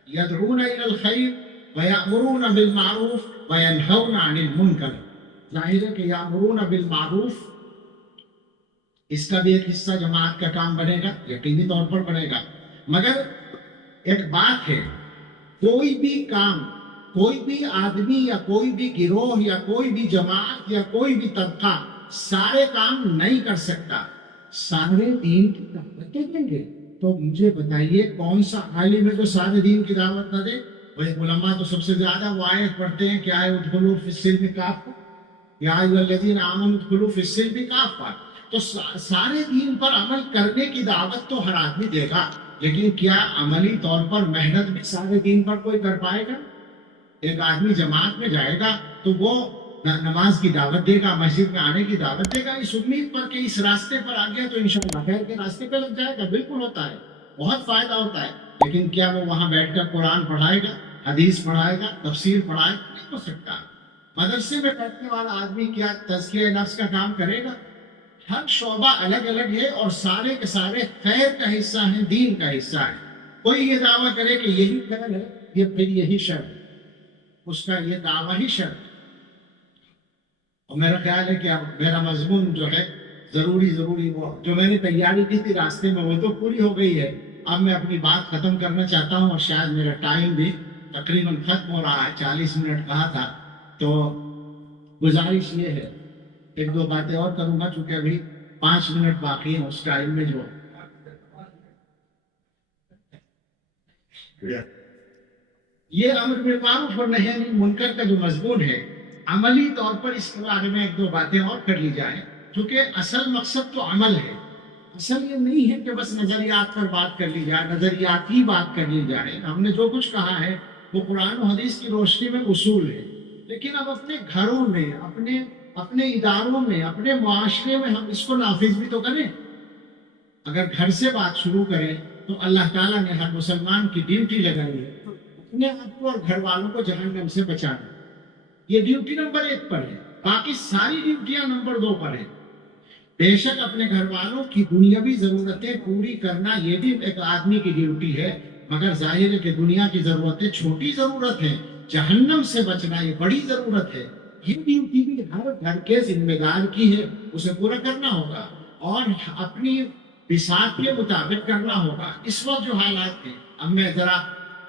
یدعون الی الخیر ویأمرون بالمعروف وینہون عن المنکر، ظاہر ہے کہ یأمرون بالمعروف اس کا بھی ایک حصہ جماعت کا کام بنے گا، یقینی طور پر بنے گا، مگر ایک بات ہے، کوئی بھی کام، کوئی بھی آدمی یا کوئی بھی گروہ یا کوئی بھی جماعت یا کوئی بھی طبقہ سارے کام نہیں کر سکتا، سارے دین کی دعوت دیں گے۔ تو مجھے بتائیے کون سا عالم ہے جو سارے دین کی دعوت نہ دے؟ وہی علماء تو سب سے زیادہ وہ آیت پڑھتے ہیں کہ آئے ادخلوا فی السلم کافہ، یا ایھا الذین آمنوا ادخلوا فی السلم کافہ، تو سارے دین پر عمل کرنے کی دعوت تو ہر آدمی دے گا، لیکن کیا عملی طور پر محنت بھی سارے دین پر کوئی کر پائے گا؟ ایک آدمی جماعت میں جائے گا تو وہ نماز کی دعوت دے گا، مسجد میں آنے کی دعوت دے گا، اس امید پر کہ اس راستے پر آ گیا تو انشاءاللہ خیر کے راستے پہ لگ جائے گا. بالکل ہوتا ہے، بہت فائدہ ہوتا ہے، لیکن کیا وہ وہاں بیٹھ کر قرآن پڑھائے گا، حدیث پڑھائے گا، تفسیر پڑھائے گا؟ نہیں ہو سکتا. مدرسے میں بیٹھنے والا آدمی کیا تزکیہ نفس کا کام کرے گا؟ ہر شعبہ الگ الگ ہے اور سارے کے سارے خیر کا حصہ ہیں، دین کا حصہ ہے. کوئی یہ دعویٰ کرے کہ یہی خیر ہے، یہ پھر یہی شر ہے، اس کا یہ دعویٰ ہی شر ہے. اور میرا خیال ہے کہ اب میرا مضمون جو ہے ضروری وہ جو میں نے تیاری کی تھی راستے میں وہ تو پوری ہو گئی ہے. اب میں اپنی بات ختم کرنا چاہتا ہوں، اور شاید میرا ٹائم بھی تقریباً ختم ہو رہا ہے، 40 منٹ کہا تھا. تو گزارش یہ ہے، ایک دو باتیں اور کروں گا چونکہ ابھی 5 منٹ باقی ہیں اس ٹائم میں. جو یہ امر بالمعروف اور نہی عن المنکر کا جو مضمون ہے، عملی طور پر اس کے بارے میں ایک دو باتیں اور کر لی جائیں، کیونکہ اصل مقصد تو عمل ہے. اصل یہ نہیں ہے کہ بس نظریات پر بات کر لی جائے، نظریاتی بات کر لی جائے. ہم نے جو کچھ کہا ہے وہ قرآن و حدیث کی روشنی میں اصول ہے، لیکن اب اپنے گھروں میں، اپنے اداروں میں، اپنے معاشرے میں ہم اس کو نافذ بھی تو کریں. اگر گھر سے بات شروع کریں تو اللہ تعالیٰ نے ہر مسلمان کی ڈیوٹی لگائی ہے اپنے آپ کو اور گھر والوں کو جہنم سے بچانا. یہ ڈیوٹی نمبر 1 پر ہے، باقی ساری ڈیوٹیاں نمبر 2 پر ہیں. بے شک اپنے گھر والوں کی دنیاوی ضرورتیں پوری کرنا یہ بھی ایک آدمی کی ڈیوٹی ہے، مگر ظاہر ہے کہ دنیا کی ضرورتیں چھوٹی ضرورت ہیں، جہنم سے بچنا یہ بڑی ضرورت ہے. یہ ڈیوٹی بھی ہر گھر کے ذمہ دار کی ہے، اسے پورا کرنا ہوگا اور اپنی بساط کے مطابق کرنا ہوگا. اس وقت جو حالات ہیں، اب میں ذرا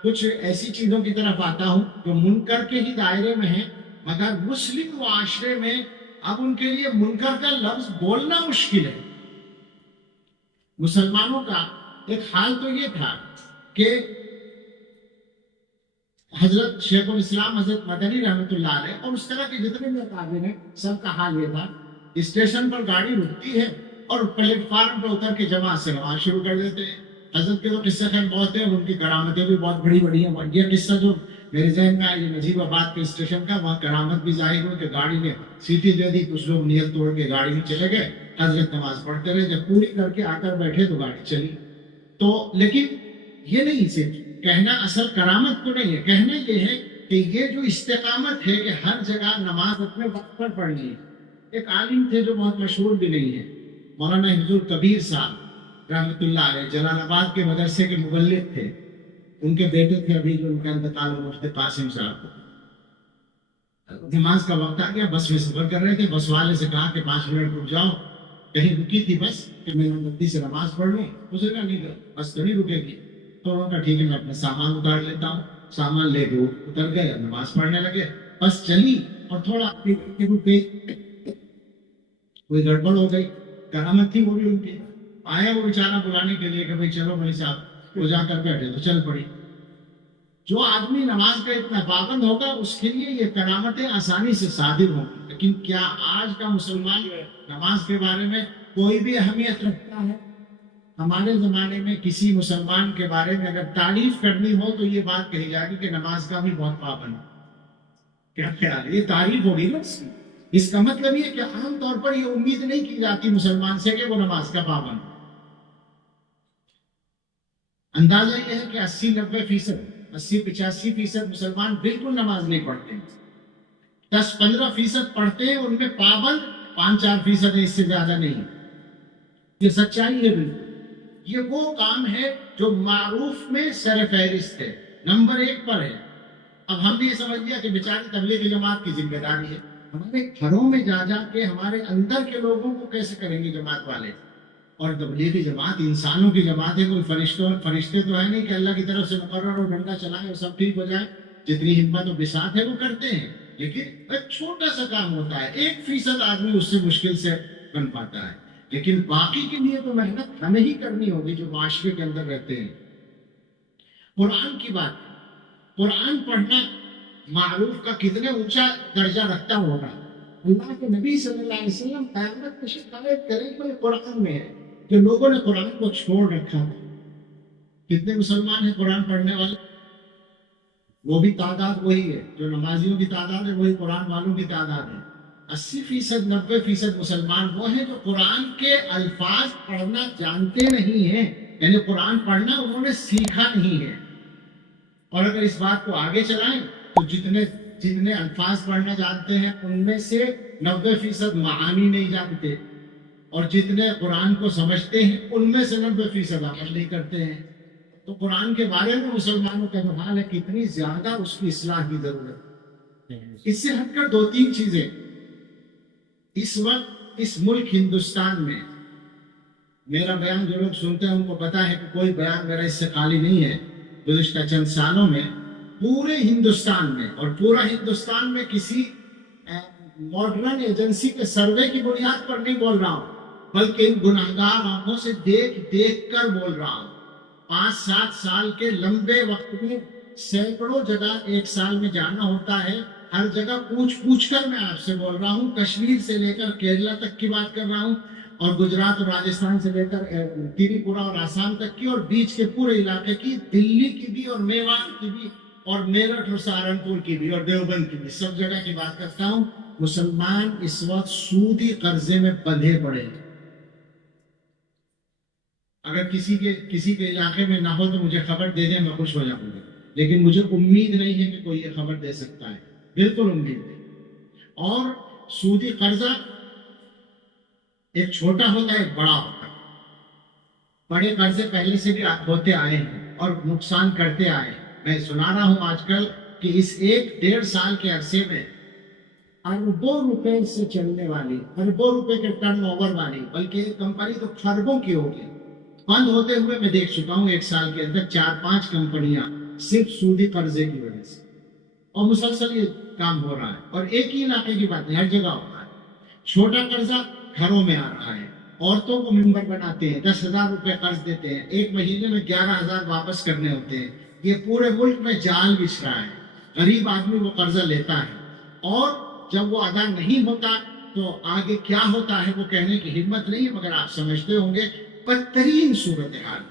کچھ ایسی چیزوں کی طرف آتا ہوں جو منکر کے ہی دائرے میں ہیں، مگر مسلم معاشرے میں اب ان کے لیے منکر کا لفظ بولنا مشکل ہے. مسلمانوں کا ایک حال تو یہ تھا کہ حضرت شیخ الاسلام حضرت مدنی رحمۃ اللہ علیہ اور اس طرح کے جتنے بھی اکابر ہیں، سب کا حال یہ تھا، اسٹیشن پر گاڑی رکتی ہے اور پلیٹ فارم پر اتر کے جماعت سے نماز شروع کر دیتے ہیں. حضرت کے تو قصے خیر بہت ہیں اور ان کی کرامتیں بھی بہت بڑی بڑی ہیں. یہ قصہ جو میرے ذہن میں آئی نجیب آباد کے اسٹیشن کا، وہاں کرامت بھی ظاہر ہوئی کہ گاڑی نے سیٹی دے دی، کچھ لوگ نیت توڑ کے گاڑی میں چلے گئے، حضرت نماز پڑھتے رہے، جب پوری کر کے آ کر بیٹھے تو گاڑی چلی. تو لیکن یہ نہیں صرف کہنا اصل کرامت تو نہیں ہے، کہنا یہ ہے کہ یہ جو استقامت ہے کہ ہر جگہ نماز اپنے وقت پر پڑھنی ہے. ایک عالم تھے جو بہت مشہور بھی نہیں ہے، مولانا حفظ الکبیر صاحب رحمۃ اللہ علیہ، جلال آباد کے مدرسے کے مبلغ تھے. ان کے بیٹے تھے ابھی جو ان کا انتقال ہوا، مفتی قاسم صاحب. نماز کا وقت آ گیا، بس میں سفر کر رہے تھے، بس والے سے کہا کہ 5 منٹ رک جاؤ، کہیں رکی تھی بس کہ میں نمازی سے نماز پڑھ لوں. اسے کہا نہیں بس تو نہیں رکے گی. تو انہوں نے کہا ٹھیک ہے میں اپنا سامان اتار لیتا ہوں. سامان لے کے اتر گئے، نماز پڑھنے لگے. بس چلی اور تھوڑا رکے، کوئی گڑبڑ ہو گئی. کرامت تھی وہ بھی ان کی. آیا وہ بیچارہ بلانے کے لیے کہ بھائی چلو بھائی صاحب، وہ جا کر بیٹھے تو چل پڑی. جو آدمی نماز کا اتنا پابند ہوگا اس کے لیے یہ کرامتیں آسانی سے صادر ہوں. لیکن کیا آج کا مسلمان نماز کے بارے میں کوئی بھی اہمیت رکھتا ہے؟ ہمارے زمانے میں کسی مسلمان کے بارے میں اگر تعریف کرنی ہو تو یہ بات کہی جائے گی کہ نماز کا بھی بہت پابند. کیا خیال ہے؟ یہ تعریف ہوگی نا. اس کا مطلب یہ کہ عام طور پر یہ امید نہیں کی جاتی مسلمان سے کہ وہ نماز کا پابند. اندازہ یہ ہے کہ 80-90%، 80-85% مسلمان بالکل نماز نہیں پڑھتے. 10-15% پڑھتے ہیں، ان میں پابند 5-4% ہے، اس سے زیادہ نہیں. یہ سچائی ہے. بالکل یہ وہ کام ہے جو معروف میں سر فہرست ہے، نمبر 1 پر ہے. اب ہم بھی یہ سمجھ لیا کہ بیچاری تبلیغی جماعت کی ذمہ داری ہے. ہمارے گھروں میں جا جا کے ہمارے اندر کے لوگوں کو کیسے کریں گے جماعت والے؟ اور تبلیغی جماعت انسانوں کی جماعت ہے، کوئی فرشتے تو ہے نہیں کہ اللہ کی طرف سے مقرر اور ڈنڈا چلائیں اور سب ٹھیک ہو جائے. جتنی ہمت و بساط ہے وہ کرتے ہیں، لیکن ایک چھوٹا سا کام ہوتا ہے، 1% آدمی اس سے مشکل سے بن پاتا ہے. لیکن باقی کے لیے تو محنت ہمیں ہی کرنی ہوگی جو معاشرے کے اندر رہتے ہیں. قرآن کی بات، قرآن پڑھنا معروف کا کتنے اونچا درجہ رکھتا ہوگا. اللہ کے نبی صلی اللہ علیہ وسلم قیامت کی شکایت کریں گے قرآن میں ہے کہ لوگوں نے قرآن کو چھوڑ رکھا ہے. کتنے مسلمان ہیں قرآن پڑھنے والے؟ وہ بھی تعداد وہی ہے جو نمازیوں کی تعداد ہے، وہی قرآن والوں کی تعداد ہے. 80%، 90% مسلمان وہ ہیں جو قرآن کے الفاظ پڑھنا جانتے نہیں ہیں، یعنی قرآن پڑھنا انہوں نے سیکھا نہیں ہے. اور اگر اس بات کو آگے چلائیں تو جتنے الفاظ پڑھنا جانتے ہیں ان میں سے 90% معانی نہیں جانتے، اور جتنے قرآن کو سمجھتے ہیں ان میں سے 90% عمل نہیں کرتے ہیں. تو قرآن کے بارے میں مسلمانوں کا حال ہے کتنی زیادہ اس کی اصلاح کی ضرورت ہے. اس سے ہٹ کر 2-3 چیزیں. اس وقت اس ملک ہندوستان میں میرا بیان جو لوگ سنتے ہیں ان کو پتا ہے کہ کوئی بیان میرا اس سے خالی نہیں ہے. گزشتہ چند سالوں میں پورے ہندوستان میں، اور پورا ہندوستان میں کسی ماڈرن ایجنسی کے سروے کی بنیاد پر نہیں بول رہا ہوں، بلکہ ان گناہگار آنکھوں سے دیکھ کر بول رہا ہوں. 5-7 سال کے لمبے وقت میں سینکڑوں جگہ ایک سال میں جانا ہوتا ہے. ہر جگہ پوچھ کر میں آپ سے بول رہا ہوں. کشمیر سے لے کر کیرلا تک کی بات کر رہا ہوں، اور گجرات اور راجستھان سے لے کر تریپورہ اور آسام تک کی، اور بیچ کے پورے علاقے کی، دلی کی بھی، اور میوات کی بھی، اور میرٹھ اور سہارنپور کی بھی، اور دیوبند کی بھی، سب جگہ کی بات کرتا ہوں. مسلمان اس وقت سودی قرضے میں بندھے پڑے ہیں. اگر کسی کے علاقے میں نہ ہو تو مجھے خبر دے دیں، میں خوش ہو جاؤں گا. لیکن مجھے امید نہیں ہے کہ کوئی یہ خبر دے سکتا ہے، بالکل امید نہیں. اور سودی قرضہ ایک چھوٹا ہوتا ہے، ایک بڑا ہوتا ہے. بڑے قرضے پہلے سے بھی ہوتے آئے ہیں اور نقصان کرتے آئے ہیں. میں سنا رہا ہوں آج کل کہ اس 1-1.5 سال کے عرصے میں اربوں روپے سے چلنے والی، اربوں روپے کے ٹرن اوور والی، بلکہ ایک کمپنی تو خربوں کی ہوگی، بند ہوتے ہوئے میں دیکھ چکا ہوں. 1 سال کے اندر 4-5 کمپنیاں صرف سودی قرضے کی وجہ سے. اور مسلسل یہ کام ہو رہا ہے. اور ایک ہی علاقے کی بات نہیں، ہر جگہ ہو رہا ہے. چھوٹا قرضہ گھروں میں آ رہا ہے. عورتوں کو ممبر بناتے ہیں، 10,000 روپے قرض دیتے ہیں، ایک مہینے میں 11,000 واپس کرنے ہوتے ہیں. یہ پورے ملک میں جال بچھ رہا ہے. غریب آدمی وہ قرضہ لیتا ہے، اور جب وہ ادا نہیں ہوتا تو آگے کیا ہوتا ہے وہ کہنے کی ہمت نہیں ہے، مگر آپ سمجھتے ہوں گے. بدترین صورتحال.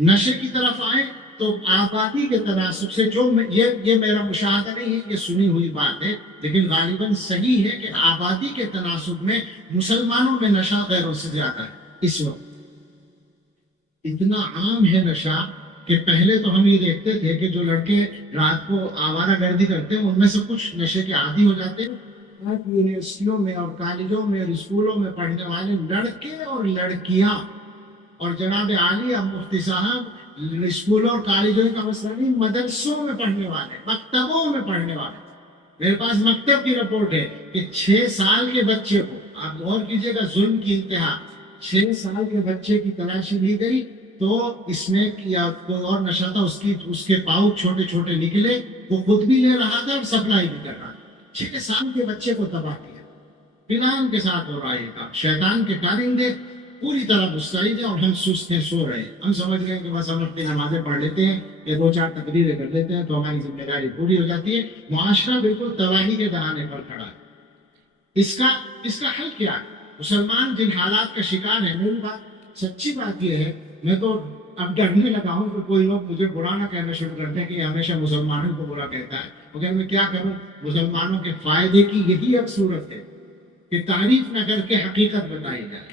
نشے کی طرف آئیں تو آبادی کے تناسب سے، جو یہ میرا مشاہدہ نہیں ہے، یہ سنی ہوئی بات ہے، لیکن غالباً صحیح ہے کہ آبادی کے تناسب میں مسلمانوں میں نشہ غیروں سے زیادہ ہے. اس وقت اتنا عام ہے نشہ کہ پہلے تو ہم یہ دیکھتے تھے کہ جو لڑکے رات کو آوارہ گردی کرتے ہیں ان میں سے کچھ نشے کے عادی ہو جاتے ہیں. یونیورسٹیوں میں اور کالجوں میں اور اسکولوں میں پڑھنے والے لڑکے اور لڑکیاں، اور جناب عالی اب مفتی صاحب اسکولوں اور کالجوں کا مسئلہ نہیں، مدرسوں میں پڑھنے والے، مکتبوں میں پڑھنے والے. میرے پاس مکتب کی رپورٹ ہے کہ 6 سال کے بچے کو، آپ غور کیجئے گا ظلم کی انتہا، 6 سال کے بچے کی تلاشی لی گئی تو اس میں کیا کوئی اور نشہ تھا، اس کے پاؤچ چھوٹے چھوٹے نکلے، وہ خود بھی لے رہا تھا اور سپلائی بھی کر رہا تھا. 6 سال کے بچے کو تباہ کیا. پلان کے ساتھ ہو رہا ہے کام. شیطان کے کارندے پوری طرح مستعد ہیں اور ہم سست ہیں، سو رہے ہیں. ہم سمجھ گئے کہ بس ہم اپنی نمازیں پڑھ لیتے ہیں یا 2-4 تقریریں کر لیتے ہیں تو ہماری ذمہ داری پوری ہو جاتی ہے. معاشرہ بالکل تباہی کے دہانے پر کھڑا ہے. اس کا حل کیا ہے؟ مسلمان جن حالات کا شکار ہے، میری بات سچی بات یہ ہے، میں تو اب ڈرنے لگا ہوں کہ کوئی لوگ مجھے برا نہ کہنا شروع کرتے ہیں کہ یہ ہمیشہ مسلمانوں کو برا کہتا ہے. مگر میں کیا کروں، مسلمانوں کے فائدے کی یہی اب صورت ہے کہ تعریف نہ کر کے حقیقت بتائی جائے.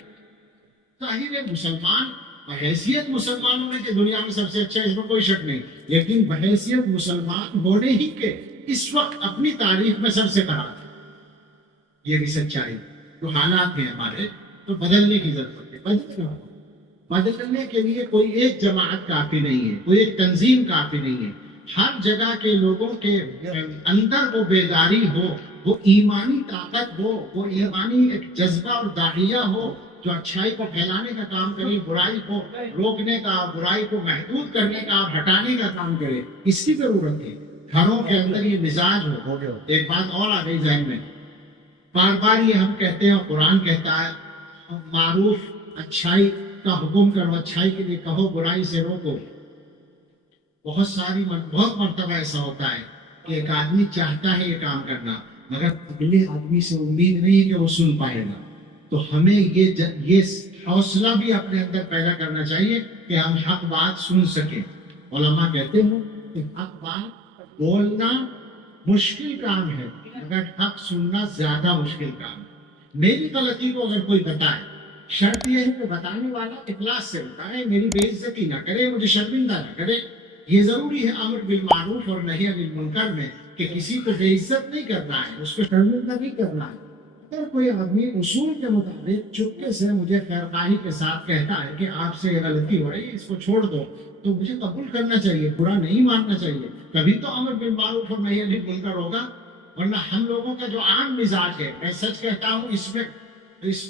ظاہر ہے مسلمان بحیثیت مسلمانوں میں کہ دنیا میں سب سے اچھا، اس میں کوئی شک نہیں، لیکن بحیثیت مسلمان ہونے ہی کے اس وقت اپنی تاریخ میں سب سے خراب ہے. یہ بھی سچائی. جو حالات ہیں ہمارے تو بدلنے کی ضرورت ہے. بدلنے کے لیے کوئی ایک جماعت کافی نہیں ہے، کوئی ایک تنظیم کافی نہیں ہے. ہر جگہ کے لوگوں کے اندر وہ بیداری ہو، وہ ایمانی طاقت ہو، وہ ایمانی ایک جذبہ اور داعیہ ہو جو اچھائی کو پھیلانے کا کام کرے، برائی کو روکنے کا، برائی کو محدود کرنے کا، ہٹانے کا کام کرے. اس کی ضرورت ہے. گھروں کے اندر یہ مزاج ہو. ایک بات اور آ گئی ذہن میں، بار بار یہ ہم کہتے ہیں، قرآن کہتا ہے معروف اچھائی کا حکم کرو، اچھائی کے لیے کہو، برائی سے روکو. بہت مرتبہ ایسا ہوتا ہے کہ ایک آدمی چاہتا ہے یہ کام کرنا، مگر اگلے آدمی سے امید نہیں ہے کہ وہ سن پائے گا. تو ہمیں یہ حوصلہ بھی اپنے اندر پیدا کرنا چاہیے کہ ہم حق بات سن سکیں. علماء کہتے ہیں کہ حق بات بولنا مشکل کام ہے مگر حق سننا زیادہ مشکل کام ہے. میری غلطی کو اگر کوئی بتائے، شرط یہ ہے کہ بتانے والا اخلاص سے بتائے، میری بے عزتی نہ کرے، مجھے شرمندہ نہ کرے. یہ ضروری ہے امر بالمعروف اور نہی عن المنکر میں کہ کسی کو بے عزت نہیں کرنا ہے، اس کو شرمندہ نہیں کرنا ہے. اگر کوئی آدمی اصول کے مطابق چپکے سے مجھے خیرخواہی کے ساتھ کہتا ہے کہ آپ سے یہ غلطی ہو رہی ہے، اس کو چھوڑ دو، تو مجھے قبول کرنا چاہیے، برا نہیں ماننا چاہیے. کبھی تو امر بالمعروف اور نہی عن المنکر ہوگا. ورنہ ہم لوگوں کا جو عام مزاج ہے، میں سچ کہتا ہوں، اس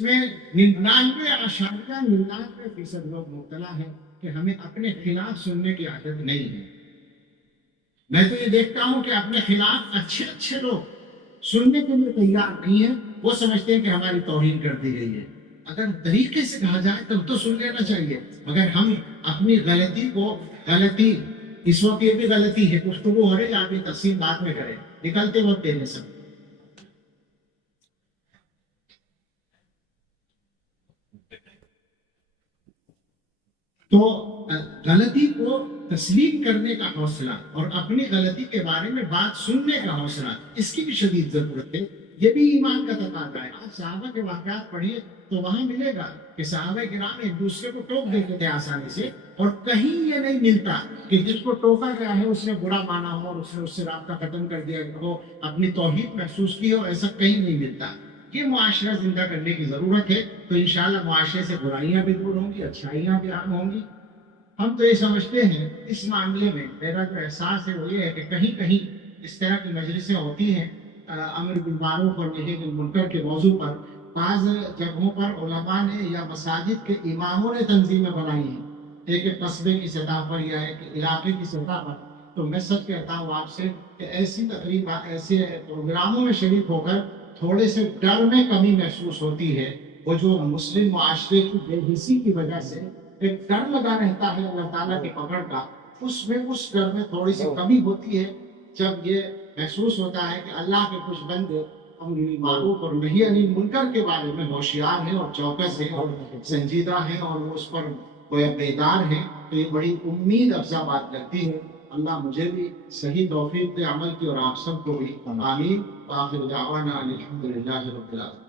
میں 99.99% لوگ مبتلا ہیں کہ ہمیں اپنے خلاف سننے کی عادت نہیں ہے. میں تو یہ دیکھتا ہوں کہ اپنے خلاف اچھے لوگ سننے کے لیے تیار نہیں ہیں. وہ سمجھتے ہیں کہ ہماری توہین کر دی گئی ہے. اگر طریقے سے کہا جائے تب تو سن لینا چاہیے. مگر ہم اپنی غلطی اس وقت یہ بھی غلطی ہے، گفتگو ہو رہی ہے، آپ یہ تفصیل بعد میں کریں، نکلتے وقت دینے سب. تو غلطی کو تسلیم کرنے کا حوصلہ اور اپنی غلطی کے بارے میں بات سننے کا حوصلہ، اس کی بھی شدید ضرورت ہے. یہ بھی ایمان کا تقاضا ہے. آپ صحابہ کے واقعات پڑھیے تو وہاں ملے گا کہ صحابہ کرام ایک دوسرے کو ٹوک دیتے تھے آسانی سے، اور کہیں یہ نہیں ملتا کہ جس کو ٹوکا گیا ہے اس نے برا مانا ہو اور اس نے اس سے رابطہ ختم کر دیا ہو، اپنی توحید محسوس کی ہو. ایسا کہیں نہیں ملتا. یہ معاشرہ زندہ کرنے کی ضرورت ہے. تو انشاءاللہ معاشرے سے برائیاں بھی دور ہوں گی، اچھائیاں بھی عام ہوں گی. ہم تو یہ سمجھتے ہیں اس معاملے میں میرا جو احساس ہے وہ یہ ہے کہ کہیں کہیں اس طرح کی مجلسیں ہوتی ہیں امر بالمعروف اور نہی عن المنکر کے موضوع پر. بعض جگہوں پر علماء نے یا مساجد کے اماموں نے تنظیمیں بنائی ہیں، ایک قصبے کی سطح پر یا ایک علاقے کی سطح پر. تو میں سچ کہتا ہوں آپ سے کہ ایسی تقریبات، ایسے پروگراموں میں شریک ہو کر تھوڑے سے ڈر میں کمی محسوس ہوتی ہے. وہ جو مسلم معاشرے کی بے حسی کی وجہ سے ایک ڈر لگا رہتا ہے اللہ تعالیٰ کی پکڑ کا، اس ڈر میں تھوڑی سی کمی ہوتی ہے جب یہ محسوس ہوتا ہے کہ اللہ کے کچھ بندے امر بالمعروف اور نہی عن المنکر کے بارے میں ہوشیار ہیں اور چوکس ہیں اور سنجیدہ ہیں اور وہ اس پر بیدار ہیں. تو یہ بڑی امید افزا بات کرتی ہے. اللہ مجھے بھی صحیح توفیق دے عمل کی اور آپ سب کو بھی. آمین. وآخر دعوانا ان الحمد للہ رب العالمین.